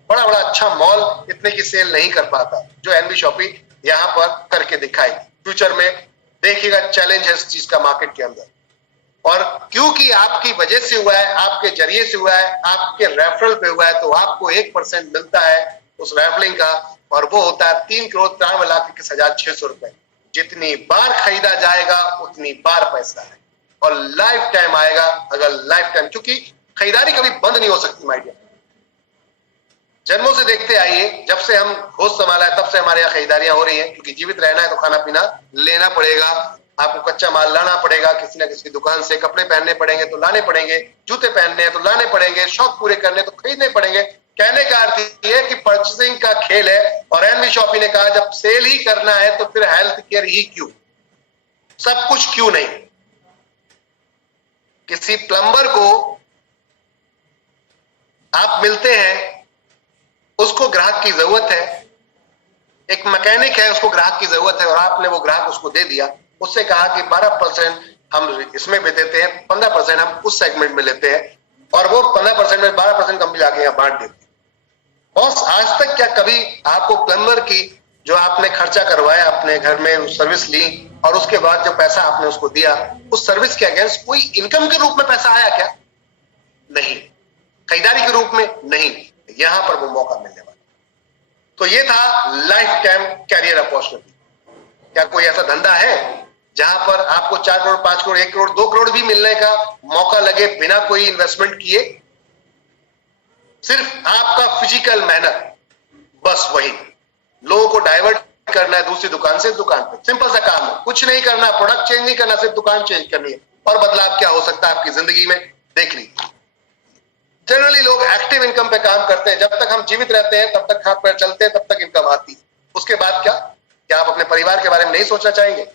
बड़ा अच्छा मॉल इतने की सेल नहीं कर पाता, जो एनबी शॉपी यहां पर करके दिखाएगी। फ्यूचर में देखिएगा चैलेंज है इस चीज का मार्केट के अंदर, और क्योंकि आपकी वजह से हुआ है, आपके जरिए से हुआ है, आपके रेफरल पे हुआ है, तो आपको 1% मिलता है उस रेफरलिंग का, और वो होता है 3,93,21,600 रुपए। जितनी बार खरीदा जाएगा उतनी बार पैसा है, और लाइफ टाइम आएगा। अगर लाइफ टाइम, क्योंकि खरीदारी कभी बंद नहीं हो सकती माय डियर, जन्मों से देखते आइए, जब से हम होश संभाला है तब से हमारे यहाँ खरीदारियां हो रही हैं, क्योंकि जीवित रहना है तो खाना पीना लेना पड़ेगा, आपको कच्चा माल लाना पड़ेगा किसी ना किसी दुकान से, कपड़े पहनने पड़ेंगे तो लाने पड़ेंगे, जूते पहनने हैं तो लाने पड़ेंगे, शौक पूरे करने तो खरीदने पड़ेंगे। कहने का अर्थ ये कि परचेसिंग का खेल है, और एनबी शॉपी ने कहा जब सेल ही करना है तो फिर हेल्थ केयर ही क्यों, सब कुछ क्यों नहीं। किसी प्लम्बर को आप मिलते हैं, उसको ग्राहक की जरूरत है, एक मैकेनिक है उसको ग्राहक की जरूरत है और आपने वो ग्राहक उसको दे दिया, उससे कहा कि 12% हम इसमें भी देते हैं, 15% हम उस सेगमेंट में लेते हैं और वो 15% में 12% कंपनी जाके यहाँ बांट देती है। बॉस आज तक क्या कभी आपको प्लम्बर की जो आपने खर्चा करवाया अपने घर में सर्विस ली और उसके बाद जो पैसा आपने उसको दिया उस सर्विस के अगेंस्ट कोई इनकम के रूप में पैसा आया क्या? नहीं। खरीदारी के रूप में नहीं। यहां पर वो मौका मिलने वाला। तो ये था लाइफ टाइम कैरियर अपॉर्चुनिटी। क्या कोई ऐसा धंधा है जहां पर आपको 4 करोड़ 5 करोड़ 1 करोड़ 2 करोड़ भी मिलने का मौका लगे बिना कोई इन्वेस्टमेंट किए? सिर्फ आपका फिजिकल मेहनत, बस वही लोगों को डाइवर्ट करना है दूसरी दुकान से दुकान पे। सिंपल सा काम है, कुछ नहीं करना, प्रोडक्ट चेंज नहीं करना, सिर्फ दुकान चेंज करनी है और बदलाव क्या हो सकता है आपकी जिंदगी में देख लीजिए। जनरली लोग एक्टिव इनकम पे काम करते हैं, जब तक हम जीवित रहते हैं तब तक हाथ पैर चलते हैं, तब तक इनकम आती है। उसके बाद क्या आप अपने परिवार के बारे में नहीं सोचना चाहेंगे?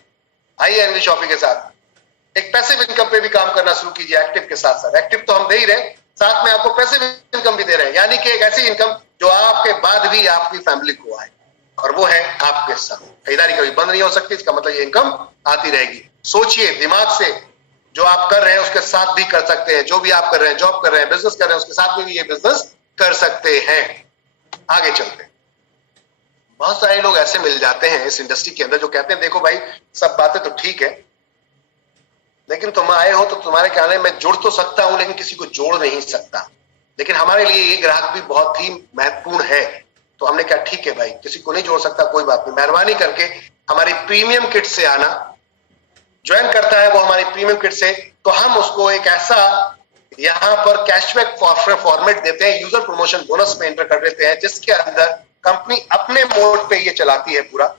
आइए एनवी शॉपिंग के साथ एक पैसिव इनकम पे भी काम करना शुरू कीजिए। एक्टिव के साथ साथ एक्टिव तो हम दे ही रहे, साथ में आपको पैसिव इनकम भी दे रहे हैं, यानी कि एक ऐसी इनकम जो आपके बाद भी आपकी फैमिली को आए, और वो है आपके साथ। खरीदारी कभी बंद नहीं हो सकती, इसका मतलब ये इनकम आती रहेगी। सोचिए दिमाग से, जो आप कर रहे हैं उसके साथ भी कर सकते हैं, जो भी आप कर रहे हैं, जॉब कर रहे हैं, बिजनेस कर रहे हैं, उसके साथ में भी ये बिजनेस कर सकते हैं। आगे चलते हैं। बहुत सारे लोग ऐसे मिल जाते हैं इस इंडस्ट्री के अंदर जो कहते हैं देखो भाई सब बातें तो ठीक है, लेकिन तुम आए हो तो तुम्हारे कहने में जुड़ तो सकता हूं लेकिन किसी को जोड़ नहीं सकता। लेकिन हमारे लिए ये ग्राहक भी बहुत ही महत्वपूर्ण है। तो हमने कहा ठीक है भाई, किसी को नहीं जोड़ सकता कोई बात नहीं, मेहरबानी करके हमारी प्रीमियम किट से आना। ज्वाइन करता है वो हमारी प्रीमियम किट से, तो हम उसको एक ऐसा यहां पर कैशबैक फॉर्मेट देते हैं, यूजर प्रमोशन बोनस में एंटर कर देते हैं, जिसके अंदर कंपनी अपने मोड पे ये चलाती है पूरा।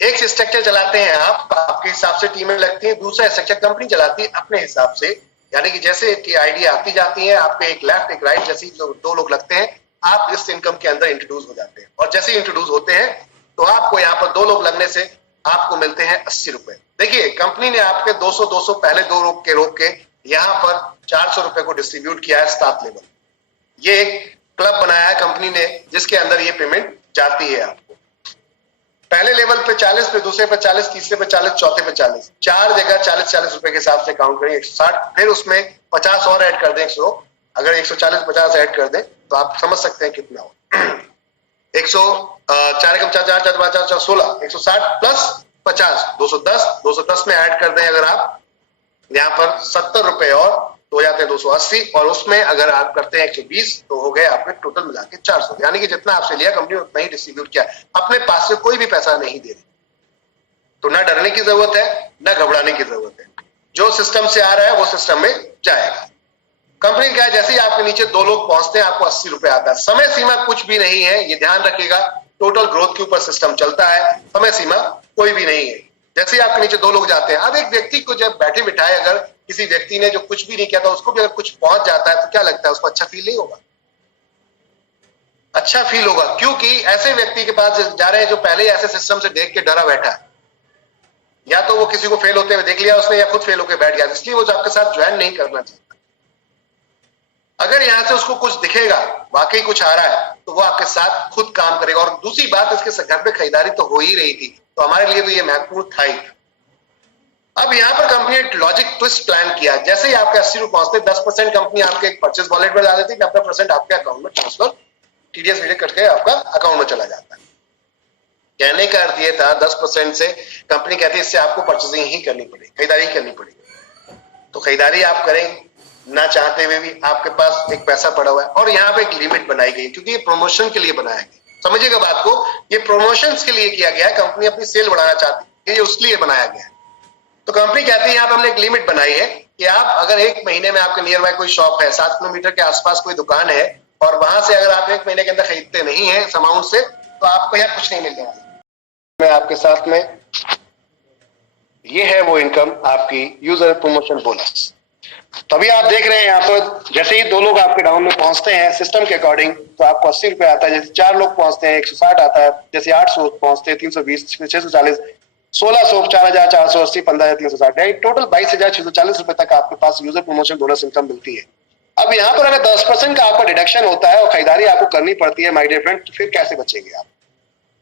एक स्ट्रक्चर चलाते हैं आप, आपके हिसाब से टीमें लगती हैं, दूसरा स्ट्रक्चर कंपनी चलाती है अपने हिसाब से, यानी कि जैसे कि आइडिया आती जाती है, आपके एक लेफ्ट एक राइट जैसे दो लोग लगते हैं, आप इस इनकम के अंदर इंट्रोड्यूस हो जाते हैं। और जैसे इंट्रोड्यूस होते हैं तो आपको यहाँ पर 2 लोग लगने से आपको मिलते हैं 80 रुपए। देखिए कंपनी ने आपके 200 पहले 2 रोक के यहाँ पर 400 रुपए को डिस्ट्रीब्यूट किया है स्टाफ लेवल। ये एक क्लब बनाया है कंपनी ने जिसके अंदर ये पेमेंट जाती है आपको। पहले लेवल पे 40, पे दूसरे पे 40, तीसरे पे 40, चौथे पे 40, 4 जगह 40 रुपए के हिसाब से काउंट करें 160, फिर उसमें 50 और ऐड कर दें 100। अगर 140 50 ऐड कर दें तो आप समझ सकते हैं कितना हो। 104 16, 160 प्लस 50 210 में ऐड कर दें अगर आप यहाँ पर 70 रुपए और तो हो जाते हैं 280, और उसमें अगर आप करते हैं 120 तो हो गए आपके टोटल मिला के 400। यानी कि जितना आपसे लिया कंपनी उतना ही डिस्ट्रीब्यूट किया, अपने पास से कोई भी पैसा नहीं दे रही। तो ना डरने की जरूरत है ना घबराने की जरूरत है, जो सिस्टम से आ रहा है वो सिस्टम में जाएगा। कंपनी क्या है, जैसे ही आपके नीचे 2 लोग पहुंचते हैं आपको 80 रुपए आता है। समय सीमा कुछ भी नहीं है, ये ध्यान रखिएगा। टोटल ग्रोथ के ऊपर सिस्टम चलता है, समय सीमा कोई भी नहीं है। जैसे ही आपके नीचे 2 लोग जाते हैं, अब एक व्यक्ति को जब बैठे बिठाए अगर किसी व्यक्ति ने जो कुछ भी नहीं किया था उसको भी अगर कुछ पहुंच जाता है तो क्या लगता है उसको अच्छा फील नहीं होगा? अच्छा फील होगा, क्योंकि ऐसे व्यक्ति के पास जा रहे हैं जो पहले ही ऐसे सिस्टम से देख के डरा बैठा है, या तो वो किसी को फेल होते हुए देख लिया उसने या खुद फेल होकर बैठ गया, इसलिए वो आपके साथ ज्वाइन नहीं करना चाहता। अगर यहां से उसको कुछ दिखेगा वाकई कुछ आ रहा है तो वो आपके साथ खुद काम करेगा। और दूसरी बात, इसके घर पे खरीदारी तो हो ही रही थी, तो हमारे लिए तो ये महत्वपूर्ण था ही। अब यहाँ पर कंपनी ने लॉजिक ट्विस्ट प्लान किया। जैसे ही आपके 80 रुपए पहुंचते 10% कंपनी आपके एक परचेज वॉलेट में डाल देती, 90% आपके अकाउंट में ट्रांसफर टीडीएस वीडियो करके आपका अकाउंट में चला जाता है। कहने का अर्थ ये था 10% से कंपनी कहती है इससे आपको परचेजिंग ही करनी पड़ेगी, खरीदारी करनी पड़ेगी। तो खरीदारी आप करें ना चाहते हुए भी, आपके पास एक पैसा पड़ा हुआ है। और यहाँ पे एक लिमिट बनाई गई क्योंकि ये प्रमोशन के लिए बनाया गया। समझिएगा बात को, ये प्रमोशंस के लिए किया गया है। कंपनी अपनी सेल बढ़ाना चाहती है, ये उसके लिए बनाया गया है। तो कंपनी कहती है यहाँ पे हमने एक लिमिट बनाई है कि आप अगर 1 महीने में आपके नियर बाय कोई शॉप है, 7 किलोमीटर के आसपास कोई दुकान है, और वहां से अगर आप 1 महीने के अंदर खरीदते नहीं है इस अमाउंट से, तो आपको यहाँ कुछ नहीं मिलने वाला। मैं आपके साथ में ये है वो इनकम आपकी यूजर प्रमोशन बोनस। तभी आप देख रहे हैं यहाँ पर जैसे ही 2 लोग आपके डाउन में पहुंचते हैं सिस्टम के अकॉर्डिंग तो आपको 80 रुपए आता है। जैसे 4 लोग पहुंचते हैं 160 आता है, जैसे 800 पहुंचते हैं 320, 640, 1600, 4480, 15360, टोटल 22,640 रुपए तक आपके पास यूजर प्रमोशन बोनस इनकम मिलती है। अब यहाँ पर अगर 10% का आपका डिडक्शन होता है और खरीदारी आपको करनी पड़ती है माय डियर फ्रेंड, तो फिर कैसे बचेंगे आप?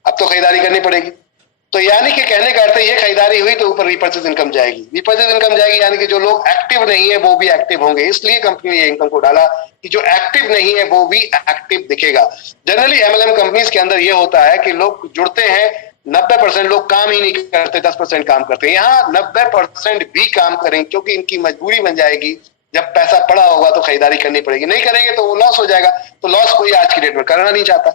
अब तो खरीदारी करनी पड़ेगी। तो यानी कि कहने का अर्थ ये खरीदारी हुई तो ऊपर रिपर्चेज इनकम जाएगी, रिपर्चेज इनकम जाएगी, यानी कि जो लोग एक्टिव नहीं है वो भी एक्टिव होंगे। इसलिए कंपनी ने इनकम को डाला कि जो एक्टिव नहीं है वो भी एक्टिव दिखेगा। जनरली एमएलएम कंपनीज के अंदर ये होता है कि लोग जुड़ते हैं, 90% लोग काम ही नहीं करते, 10% काम करते हैं। यहाँ 90% भी काम करेंगे क्योंकि इनकी मजबूरी बन जाएगी, जब पैसा पड़ा होगा तो खरीदारी करनी पड़ेगी, नहीं करेंगे तो वो लॉस हो जाएगा। तो लॉस कोई आज की डेट में करना नहीं चाहता।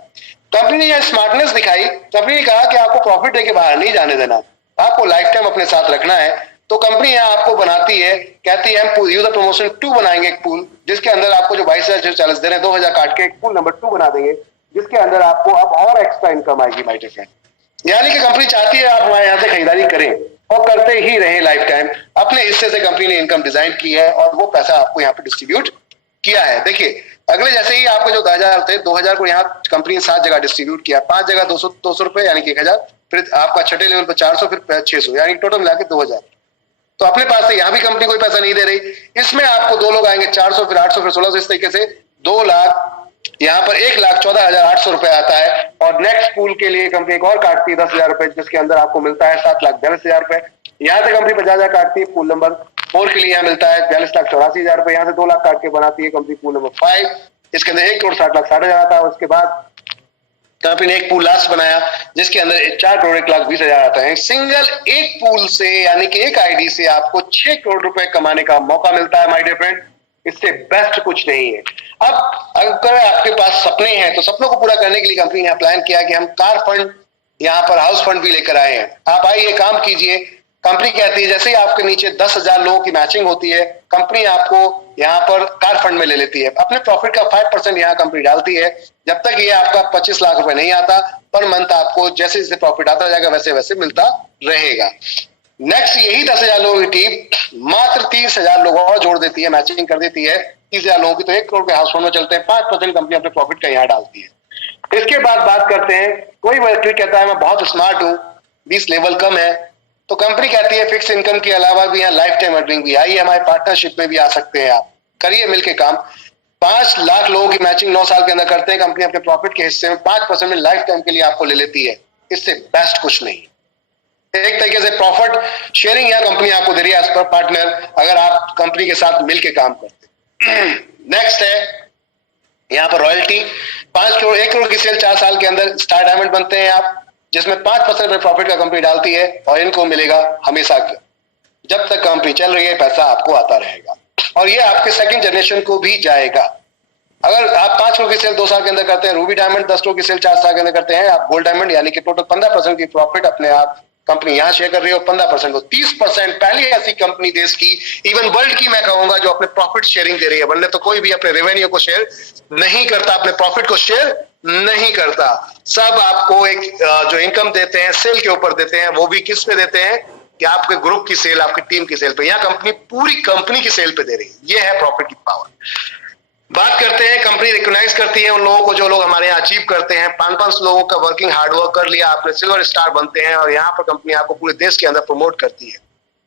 कंपनी ने यह स्मार्टनेस दिखाई, कंपनी ने कहा कि आपको प्रॉफिट देके बाहर नहीं जाने देना, आपको लाइफ टाइम अपने साथ रखना है। तो कंपनी यहाँ आपको बनाती है, कहती है हम यूजर प्रमोशन 2 बनाएंगे, एक पूल जिसके अंदर आपको जो 22,040 दे रहे हैं 2,000 काट के एक पूल नंबर 2 बना देंगे, जिसके अंदर आपको अब और एक्स्ट्रा इनकम आएगी माय डियर फ्रेंड। यानी कि कंपनी चाहती है आप हमारे यहाँ से खरीदारी करें और करते ही रहे लाइफ टाइम। अपने हिस्से से कंपनी ने इनकम डिजाइन की है और वो पैसा आपको यहाँ पे डिस्ट्रीब्यूट किया है। देखिए अगले जैसे ही आपके जो 10,000 थे, 2,000 को यहाँ कंपनी ने 7 जगह डिस्ट्रीब्यूट किया, 5 जगह 200 रुपए यानी कि 1,000, फिर आपका छठे लेवल पर 400, फिर 600, यानी टोटल मिला के 2,000। तो अपने पास से यहाँ भी कंपनी कोई पैसा नहीं दे रही। इसमें आपको 2 लोग आएंगे, 400, फिर 800, फिर 1600, इस तरीके से 2 लाख, यहाँ पर 1,14,800 रुपए आता है। और नेक्स्ट पूल के लिए कंपनी एक और काटती है 10,000 रुपए, जिसके अंदर आपको मिलता है 7,42,000 रुपए। यहाँ से कंपनी 50,000 काटती है पूल नंबर 4 के लिए, यहाँ मिलता है 42,84,000 रुपए। यहाँ से 2 लाख काट के बनाती है कंपनी पूल नंबर 5, इसके अंदर 1,60,60,000 आता है। उसके बाद कंपनी ने एक पूल लास्ट बनाया जिसके अंदर 4,01,20,000 आता है। सिंगल एक पूल से यानी कि एक आईडी से आपको 6 करोड़ रुपए कमाने का मौका मिलता है माय डियर फ्रेंड। इससे बेस्ट कुछ नहीं है। अब अगर आपके पास सपने हैं तो सपनों को पूरा करने के लिए कंपनी ने प्लान किया कि हम कार फंड, यहाँ पर हाउस फंड भी लेकर आए हैं। आप आइए काम कीजिए। कंपनी कहती है जैसे ही आपके नीचे 10,000 लोगों की मैचिंग होती है, कंपनी आपको यहाँ पर कार फंड में ले लेती है। अपने प्रॉफिट का 5% यहाँ कंपनी डालती है। जब तक ये आपका 25 लाख रुपए नहीं आता, पर मंथ आपको जैसे जैसे प्रॉफिट आता जाएगा वैसे वैसे मिलता रहेगा। नेक्स्ट यही 10,000 लोगों की टीम मात्र 30,000 लोगों और जोड़ देती है, मैचिंग कर देती है 30,000 लोगों की, तो 1 करोड़ के हाउस फंड में चलते हैं। 5% कंपनी अपने प्रॉफिट का यहाँ डालती है। इसके बाद बात करते हैं, कोई व्यक्ति कहता है मैं बहुत स्मार्ट हूँ, 20 लेवल कम है, तो कंपनी कहती है फिक्स इनकम के अलावा भी यहाँ लाइफ टाइम अर्निंग भी। आइए हमारे पार्टनरशिप में भी आ सकते हैं, आप करिए मिलके काम। 5 लाख लोगों की मैचिंग 9 साल के अंदर करते हैं। कंपनी अपने प्रॉफिट के हिस्से में 5% में लाइफ टाइम के लिए आपको ले लेती है। इससे बेस्ट कुछ नहीं। एक तरीके से प्रॉफिट शेयरिंग यहाँ कंपनी आपको दे रही है एज पर पार्टनर, अगर आप कंपनी के साथ मिलके काम करते। नेक्स्ट है यहाँ पर रॉयल्टी। 5 करोड़ 1 करोड़ की सेल 4 साल के अंदर स्टार डायमंड बनते हैं आप, जिसमें 5% में प्रॉफिट का कंपनी डालती है और इनको मिलेगा हमेशा के, जब तक कंपनी चल रही है पैसा आपको आता रहेगा और ये आपके सेकंड जनरेशन को भी जाएगा। अगर आप 5 करोड़ की सेल 2 साल के अंदर करते हैं रूबी डायमंड, 10 करोड़ की सेल 4 साल के अंदर करते हैं आप गोल्ड डायमंड, यानी कि टोटल 15% की प्रॉफिट अपने आप कंपनी यहां शेयर कर रही है और 15% को 30%। पहली ऐसी कंपनी देश की, इवन वर्ल्ड की मैं कहूंगा, जो अपने प्रॉफिट शेयरिंग दे रही है। वरना तो कोई भी अपने रेवेन्यू को शेयर नहीं करता, अपने प्रॉफिट को शेयर नहीं करता। सब आपको एक जो इनकम देते हैं सेल के ऊपर देते हैं, वो भी किस पे देते हैं कि आपके ग्रुप की सेल, आपकी टीम की सेल पे। यहाँ कंपनी पूरी कंपनी की सेल पे दे रही है। ये है प्रॉफिट की पावर। बात करते हैं, कंपनी रिकॉग्नाइज करती है उन लोगों को जो लोग हमारे यहाँ अचीव करते हैं। 5-5 लोगों का वर्किंग हार्डवर्क कर लिया आपने, सिल्वर स्टार बनते हैं और यहाँ पर कंपनी आपको पूरे देश के अंदर प्रमोट करती है।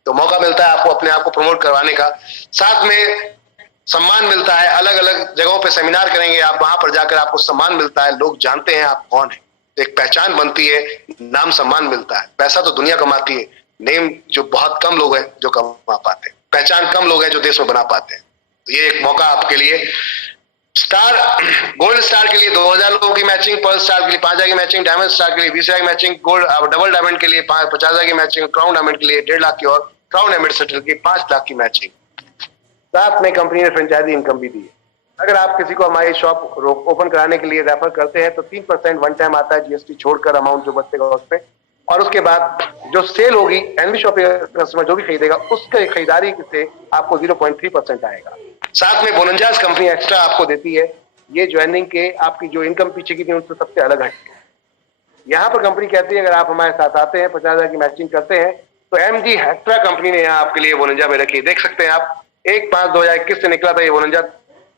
तो मौका मिलता है आपको अपने आप को प्रमोट करवाने का, साथ में सम्मान मिलता है। अलग अलग जगहों पे सेमिनार करेंगे आप, वहां पर जाकर आपको सम्मान मिलता है, लोग जानते हैं आप कौन है, एक पहचान बनती है, नाम सम्मान मिलता है। पैसा तो दुनिया कमाती है, नेम जो बहुत कम लोग हैं जो कमा पाते हैं, पहचान कम लोग हैं जो देश में बना पाते हैं। तो ये एक मौका आपके लिए। स्टार गोल्ड स्टार के लिए 2,000 लोगों की मैचिंग, पर्ल स्टार के लिए 5,000 की मैचिंग, डायमंड स्टार के लिए 20,000 की मैचिंग, गोल्ड डबल डायमंड के लिए 50,000 की मैचिंग, क्राउन डायमंड के लिए 1.5 लाख की और क्राउन एम्बेसडर की 5 लाख की मैचिंग। साथ में कंपनी ने फ्रेंचाइजी इनकम भी दी है। अगर आप किसी को हमारी शॉप ओपन कराने के लिए रेफर करते हैं तो 3% वन टाइम आता है, जीएसटी छोड़कर अमाउंट जो बचेगा उस पर, और उसके बाद जो सेल होगी एनबी शॉप कस्टमर जो भी खरीदेगा उसके खरीदारी से आपको 0.3% आएगा। साथ में बोनंजास कंपनी एक्स्ट्रा आपको देती है। ये ज्वाइनिंग के आपकी जो इनकम पीछे की थी उनसे सबसे अलग है। यहाँ पर कंपनी कहती है अगर आप हमारे साथ आते हैं 50,000 की मैचिंग करते हैं तो एमजी हेक्ट्रा कंपनी ने यहाँ आपके लिए बोनंजा में रखी है। देख सकते हैं आप 1/5/2021 से निकला था ये बोनंजा,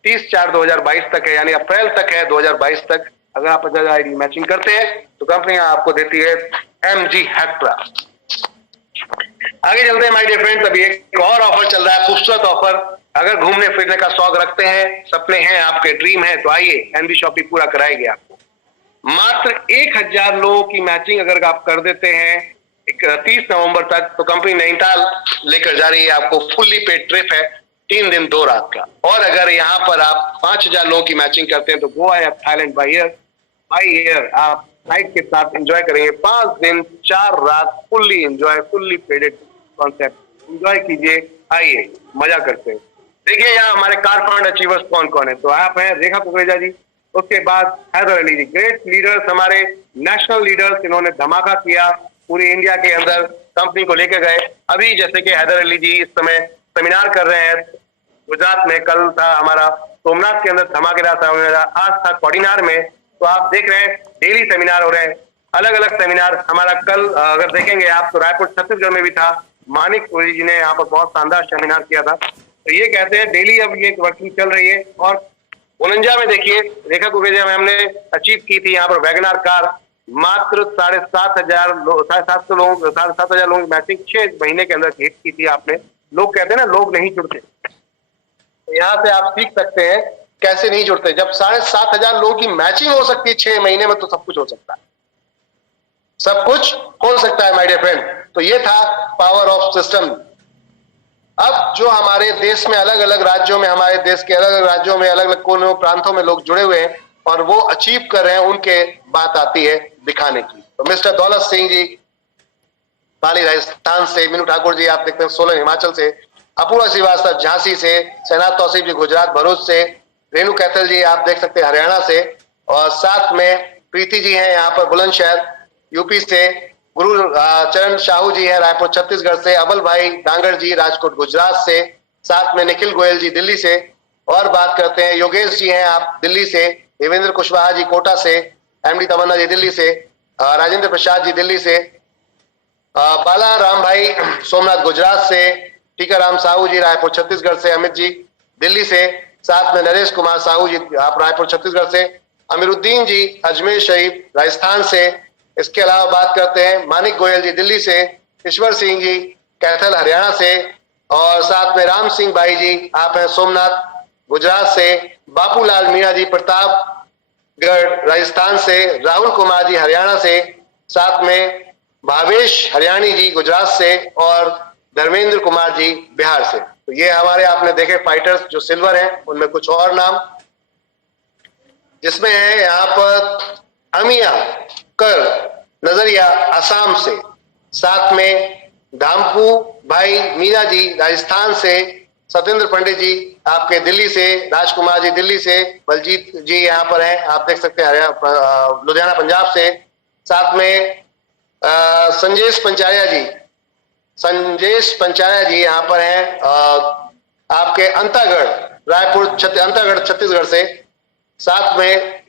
30/4/2022 तक है, यानी अप्रैल तक है 2022 तक। अगर आप 50,000 की मैचिंग करते हैं तो कंपनी आपको देती है एमजी हेक्ट्रा। आगे चलते हैं माय डियर फ्रेंड्स, अभी एक और ऑफर चल रहा है, खूबसूरत ऑफर। अगर घूमने फिरने का शौक रखते हैं, सपने हैं, आपके ड्रीम है, तो आइए एनबी शॉपी पूरा कराएगी आपको। मात्र 1000 लोगों की मैचिंग अगर आप कर देते हैं 31 नवंबर तक, तो कंपनी नैनीताल लेकर जा रही है आपको। फुल्ली पेड ट्रिप है, 3 दिन 2 रात का। और अगर यहाँ पर आप 5000 लोगों की मैचिंग करते हैं तो गोवा या थाईलैंड बाय एयर आप फ्लाइट के साथ एंजॉय करेंगे। 5 दिन 4 रात fully enjoy, fully padded concept enjoy कीजिए। आइए मजा करते हैं। देखिए यहाँ हमारे कार फंड अचीवर्स कौन कौन है। तो आप हैं रेखा कुकरेजा जी, उसके बाद हैदर अली जी, ग्रेट लीडर्स, हमारे नेशनल लीडर्स, इन्होंने धमाका किया पूरी इंडिया के अंदर, कंपनी को लेकर गए। अभी जैसे कि हैदर अली जी इस समय सेमिनार कर रहे हैं गुजरात में, कल था हमारा सोमनाथ के अंदर धमाकेदार सेमिनार, आज था कोडिनार में। तो आप देख रहे हैं डेली सेमिनार हो रहे हैं, अलग अलग सेमिनार। हमारा कल अगर देखेंगे आप तो रायपुर छत्तीसगढ़ में भी था, मानिक पुरी जी ने यहाँ पर बहुत शानदार सेमिनार किया था। तो ये कहते हैं डेली अब ये वर्किंग चल रही है। और 49 में देखिए रेखा कुकरेजा में हमने अचीव की थी यहाँ पर वैगनार कार, मात्र 7,500 लोग 7,500 लोगों की मैचिंग 6 महीने के अंदर हिट की थी आपने। लोग कहते हैं ना लोग नहीं जुड़ते, तो यहाँ से आप सीख सकते हैं कैसे नहीं जुड़ते। जब 7,500 लोगों की मैचिंग हो सकती है 6 महीने में, तो सब कुछ हो सकता है, सब कुछ हो सकता है माय डियर फ्रेंड। तो ये था पावर ऑफ सिस्टम। अब जो हमारे देश में अलग अलग राज्यों में, हमारे देश के अलग अलग राज्यों में, अलग अलग कोनों प्रांतों में लोग जुड़े हुए हैं और वो अचीव कर रहे हैं, उनके बात आती है दिखाने की। तो मिस्टर दौलत सिंह जी पाली राजस्थान से, मीनू ठाकुर जी आप देखते हैं सोलन हिमाचल से, अपूर्वा श्रीवास्तव झांसी से, सहनाज तौसीफ जी गुजरात भरूच से, रेणु कैथल जी आप देख सकते हैं हरियाणा से, और साथ में प्रीति जी हैं यहाँ पर बुलंदशहर यूपी से, गुरु चरण शाहू जी है रायपुर छत्तीसगढ़ से, अबल भाई डांगर जी राजकोट गुजरात से, साथ में निखिल गोयल जी दिल्ली से, और बात करते हैं योगेश जी हैं आप दिल्ली से, देवेंद्र कुशवाहा जी कोटा से, एमडी तमन्ना जी दिल्ली से, राजेंद्र प्रसाद जी दिल्ली से, बाला राम भाई सोमनाथ गुजरात से, टीकाराम साहू जी रायपुर छत्तीसगढ़ से, अमित जी दिल्ली से, साथ में नरेश कुमार साहू जी आप रायपुर छत्तीसगढ़ से, अमीरुद्दीन जी अजमेर शरीफ राजस्थान से। इसके अलावा बात करते हैं मानिक गोयल जी दिल्ली से, ईश्वर सिंह जी कैथल हरियाणा से, और साथ में राम सिंह भाई जी आप हैं सोमनाथ गुजरात से, बापूलाल मीणा जी प्रतापगढ़ राजस्थान से, राहुल कुमार जी हरियाणा से, साथ में भावेश हरियाणी जी गुजरात से, और धर्मेंद्र कुमार जी बिहार से। तो ये हमारे आपने देखे फाइटर्स जो सिल्वर हैं। उनमें कुछ और नाम जिसमें है यहाँ पर अमिया कर नजरिया असम से, साथ में धामपू भाई मीना जी राजस्थान से, सत्येंद्र पंडित जी आपके दिल्ली से, राजकुमार जी दिल्ली से, बलजीत जी यहाँ पर हैं आप देख सकते हैं लुधियाना पंजाब से, साथ में संजेश पंचारिया जी यहाँ पर हैं आपके अंतागढ़ रायपुर अंतागढ़ छत्तीसगढ़ से, साथ में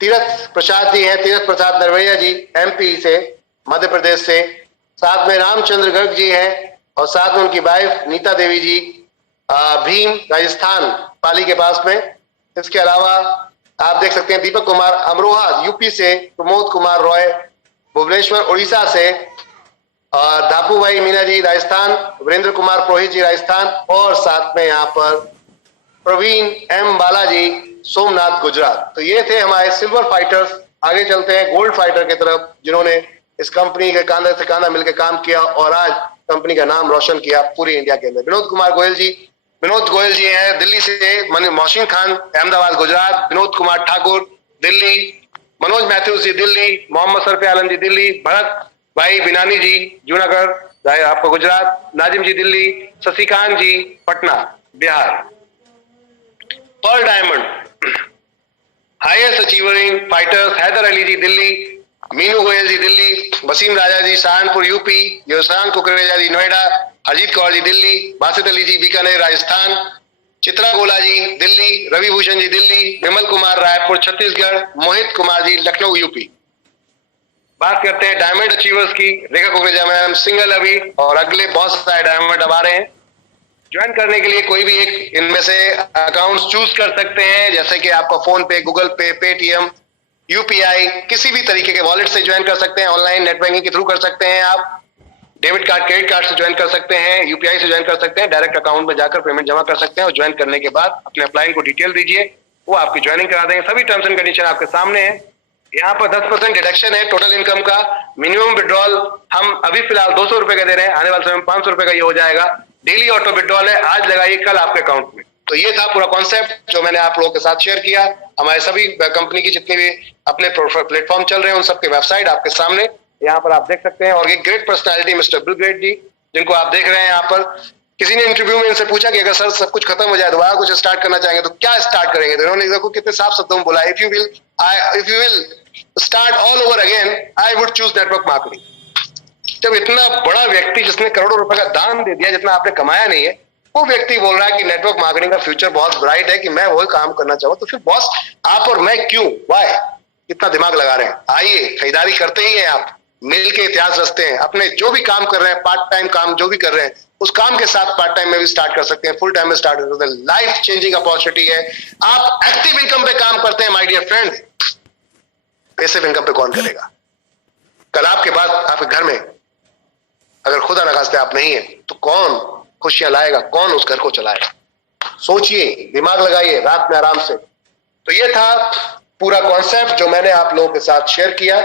तीरथ प्रसाद जी हैं, तीरथ प्रसाद नरवैया जी एमपी से मध्य प्रदेश से, साथ में रामचंद्र गर्ग जी हैं, और साथ में उनकी वाइफ नीता देवी जी भीम राजस्थान पाली के पास में। इसके अलावा आप देख सकते हैं दीपक कुमार अमरोहा यूपी से, प्रमोद कुमार रॉय भुवनेश्वर उड़ीसा से, और धापू भाई मीना जी राजस्थान, वीरेंद्र कुमार पुरोहित जी राजस्थान, और साथ में यहाँ पर प्रवीण एम बालाजी सोमनाथ गुजरात। तो ये थे हमारे सिल्वर फाइटर्स। आगे चलते हैं गोल्ड फाइटर की तरफ, जिन्होंने इस कंपनी के कांधा से कांधा मिलकर काम किया और आज कंपनी का नाम रोशन किया पूरी इंडिया के अंदर। विनोद गोयल जी हैं दिल्ली से, मोहसिन खान अहमदाबाद गुजरात, विनोद कुमार ठाकुर दिल्ली, मनोज मैथ्यूज जी दिल्ली, मोहम्मद सरफे आलम जी दिल्ली, भरत भाई बिनानी जी जूनागढ़ आपको Gujarat, Nazim ji Delhi, Shashikant ji Patna Bihar. Pearl diamond highest achieving fighters Haider Ali ji Delhi, Meenu Goyal ji Delhi, Waseem Raja ji Saharanpur UP, Yosan Kukreja ji Noida, Ajit Kaur ji Delhi, Basit Ali ji Bikaner Rajasthan, Chitra Gola ji Delhi, Ravi Bhushan ji Delhi, Vimal Kumar Raipur Chhattisgarh, Mohit Kumar ji Lucknow UP. बात करते हैं डायमंड अचीवर्स की। रेखा कुकरेजा मैम सिंगल अभी, और अगले बहुत सारे डायमंड अब आ रहे हैं। ज्वाइन करने के लिए कोई भी एक इनमें से अकाउंट्स चूज कर सकते हैं, जैसे कि आपका फोन पे, गूगल पे, पेटीएम, यूपीआई, किसी भी तरीके के वॉलेट से ज्वाइन कर सकते हैं, ऑनलाइन नेट बैंकिंग के थ्रू कर सकते हैं आप। डेबिट कार्ड क्रेडिट कार्ड से ज्वाइन कर सकते हैं, यूपीआई से ज्वाइन कर सकते हैं, डायरेक्ट अकाउंट में जाकर पेमेंट जमा कर सकते हैं और ज्वाइन करने के बाद अपने अप्लाइन को डिटेल दीजिए, वो आपकी ज्वाइनिंग करा देंगे। सभी टर्म्स एंड कंडीशन आपके सामने है। यहाँ पर 10% डिडक्शन है टोटल इनकम का। मिनिमम विड्रॉल हम अभी फिलहाल 200 रुपए का दे रहे हैं, आने वाले समय में 500 रुपए का ये हो जाएगा। डेली ऑटो विड्रॉल है, आज लगाइए कल आपके अकाउंट में। तो ये था पूरा कॉन्सेप्ट जो मैंने आप लोगों के साथ शेयर किया। हमारे सभी कंपनी की जितनी भी अपने प्लेटफॉर्म चल रहे हैं उन सबके वेबसाइट आपके सामने यहाँ पर आप देख सकते हैं। और एक great personality mister Bill great ji, जिनको आप देख रहे हैं यहाँ पर। किसी ने इंटरव्यू में इनसे पूछा कि अगर सर सब कुछ खत्म हो जाए, दोबारा कुछ स्टार्ट करना चाहेंगे तो क्या स्टार्ट करेंगे, तो इन्होंने देखो कितने साफ शब्दों में बोला, if you will start all over again I would choose network marketing. जब इतना बड़ा व्यक्ति जिसने करोड़ों रुपए का दान दे दिया, जितना आपने कमाया नहीं है, वो व्यक्ति बोल रहा है कि नेटवर्क मार्केटिंग का फ्यूचर बहुत ब्राइट है, कि मैं वही काम करना चाहूँ, तो फिर बॉस आप और मैं क्यों, वाई इतना दिमाग लगा रहे हैं? आइए, खरीदारी करते ही हैं आप, मिल के इतिहास रचते हैं। अपने जो भी काम कर रहे हैं, पार्ट टाइम काम जो भी कर रहे हैं, उस काम के साथ पार्ट टाइम में भी स्टार्ट कर सकते हैं, फुल टाइम में स्टार्ट कर सकते हैं। लाइफ चेंजिंग अपॉर्चुनिटी है। आप एक्टिव इनकम पे काम करते हैं my dear friends, passive income पे कौन करेगा? कल आपके बाद आपके घर में अगर खुदा न खास्ते आप नहीं है तो कौन खुशियां लाएगा, कौन उस घर को चलाएगा? सोचिए, दिमाग लगाइए रात में आराम से। तो ये था पूरा कॉन्सेप्ट जो मैंने आप लोगों के साथ शेयर किया।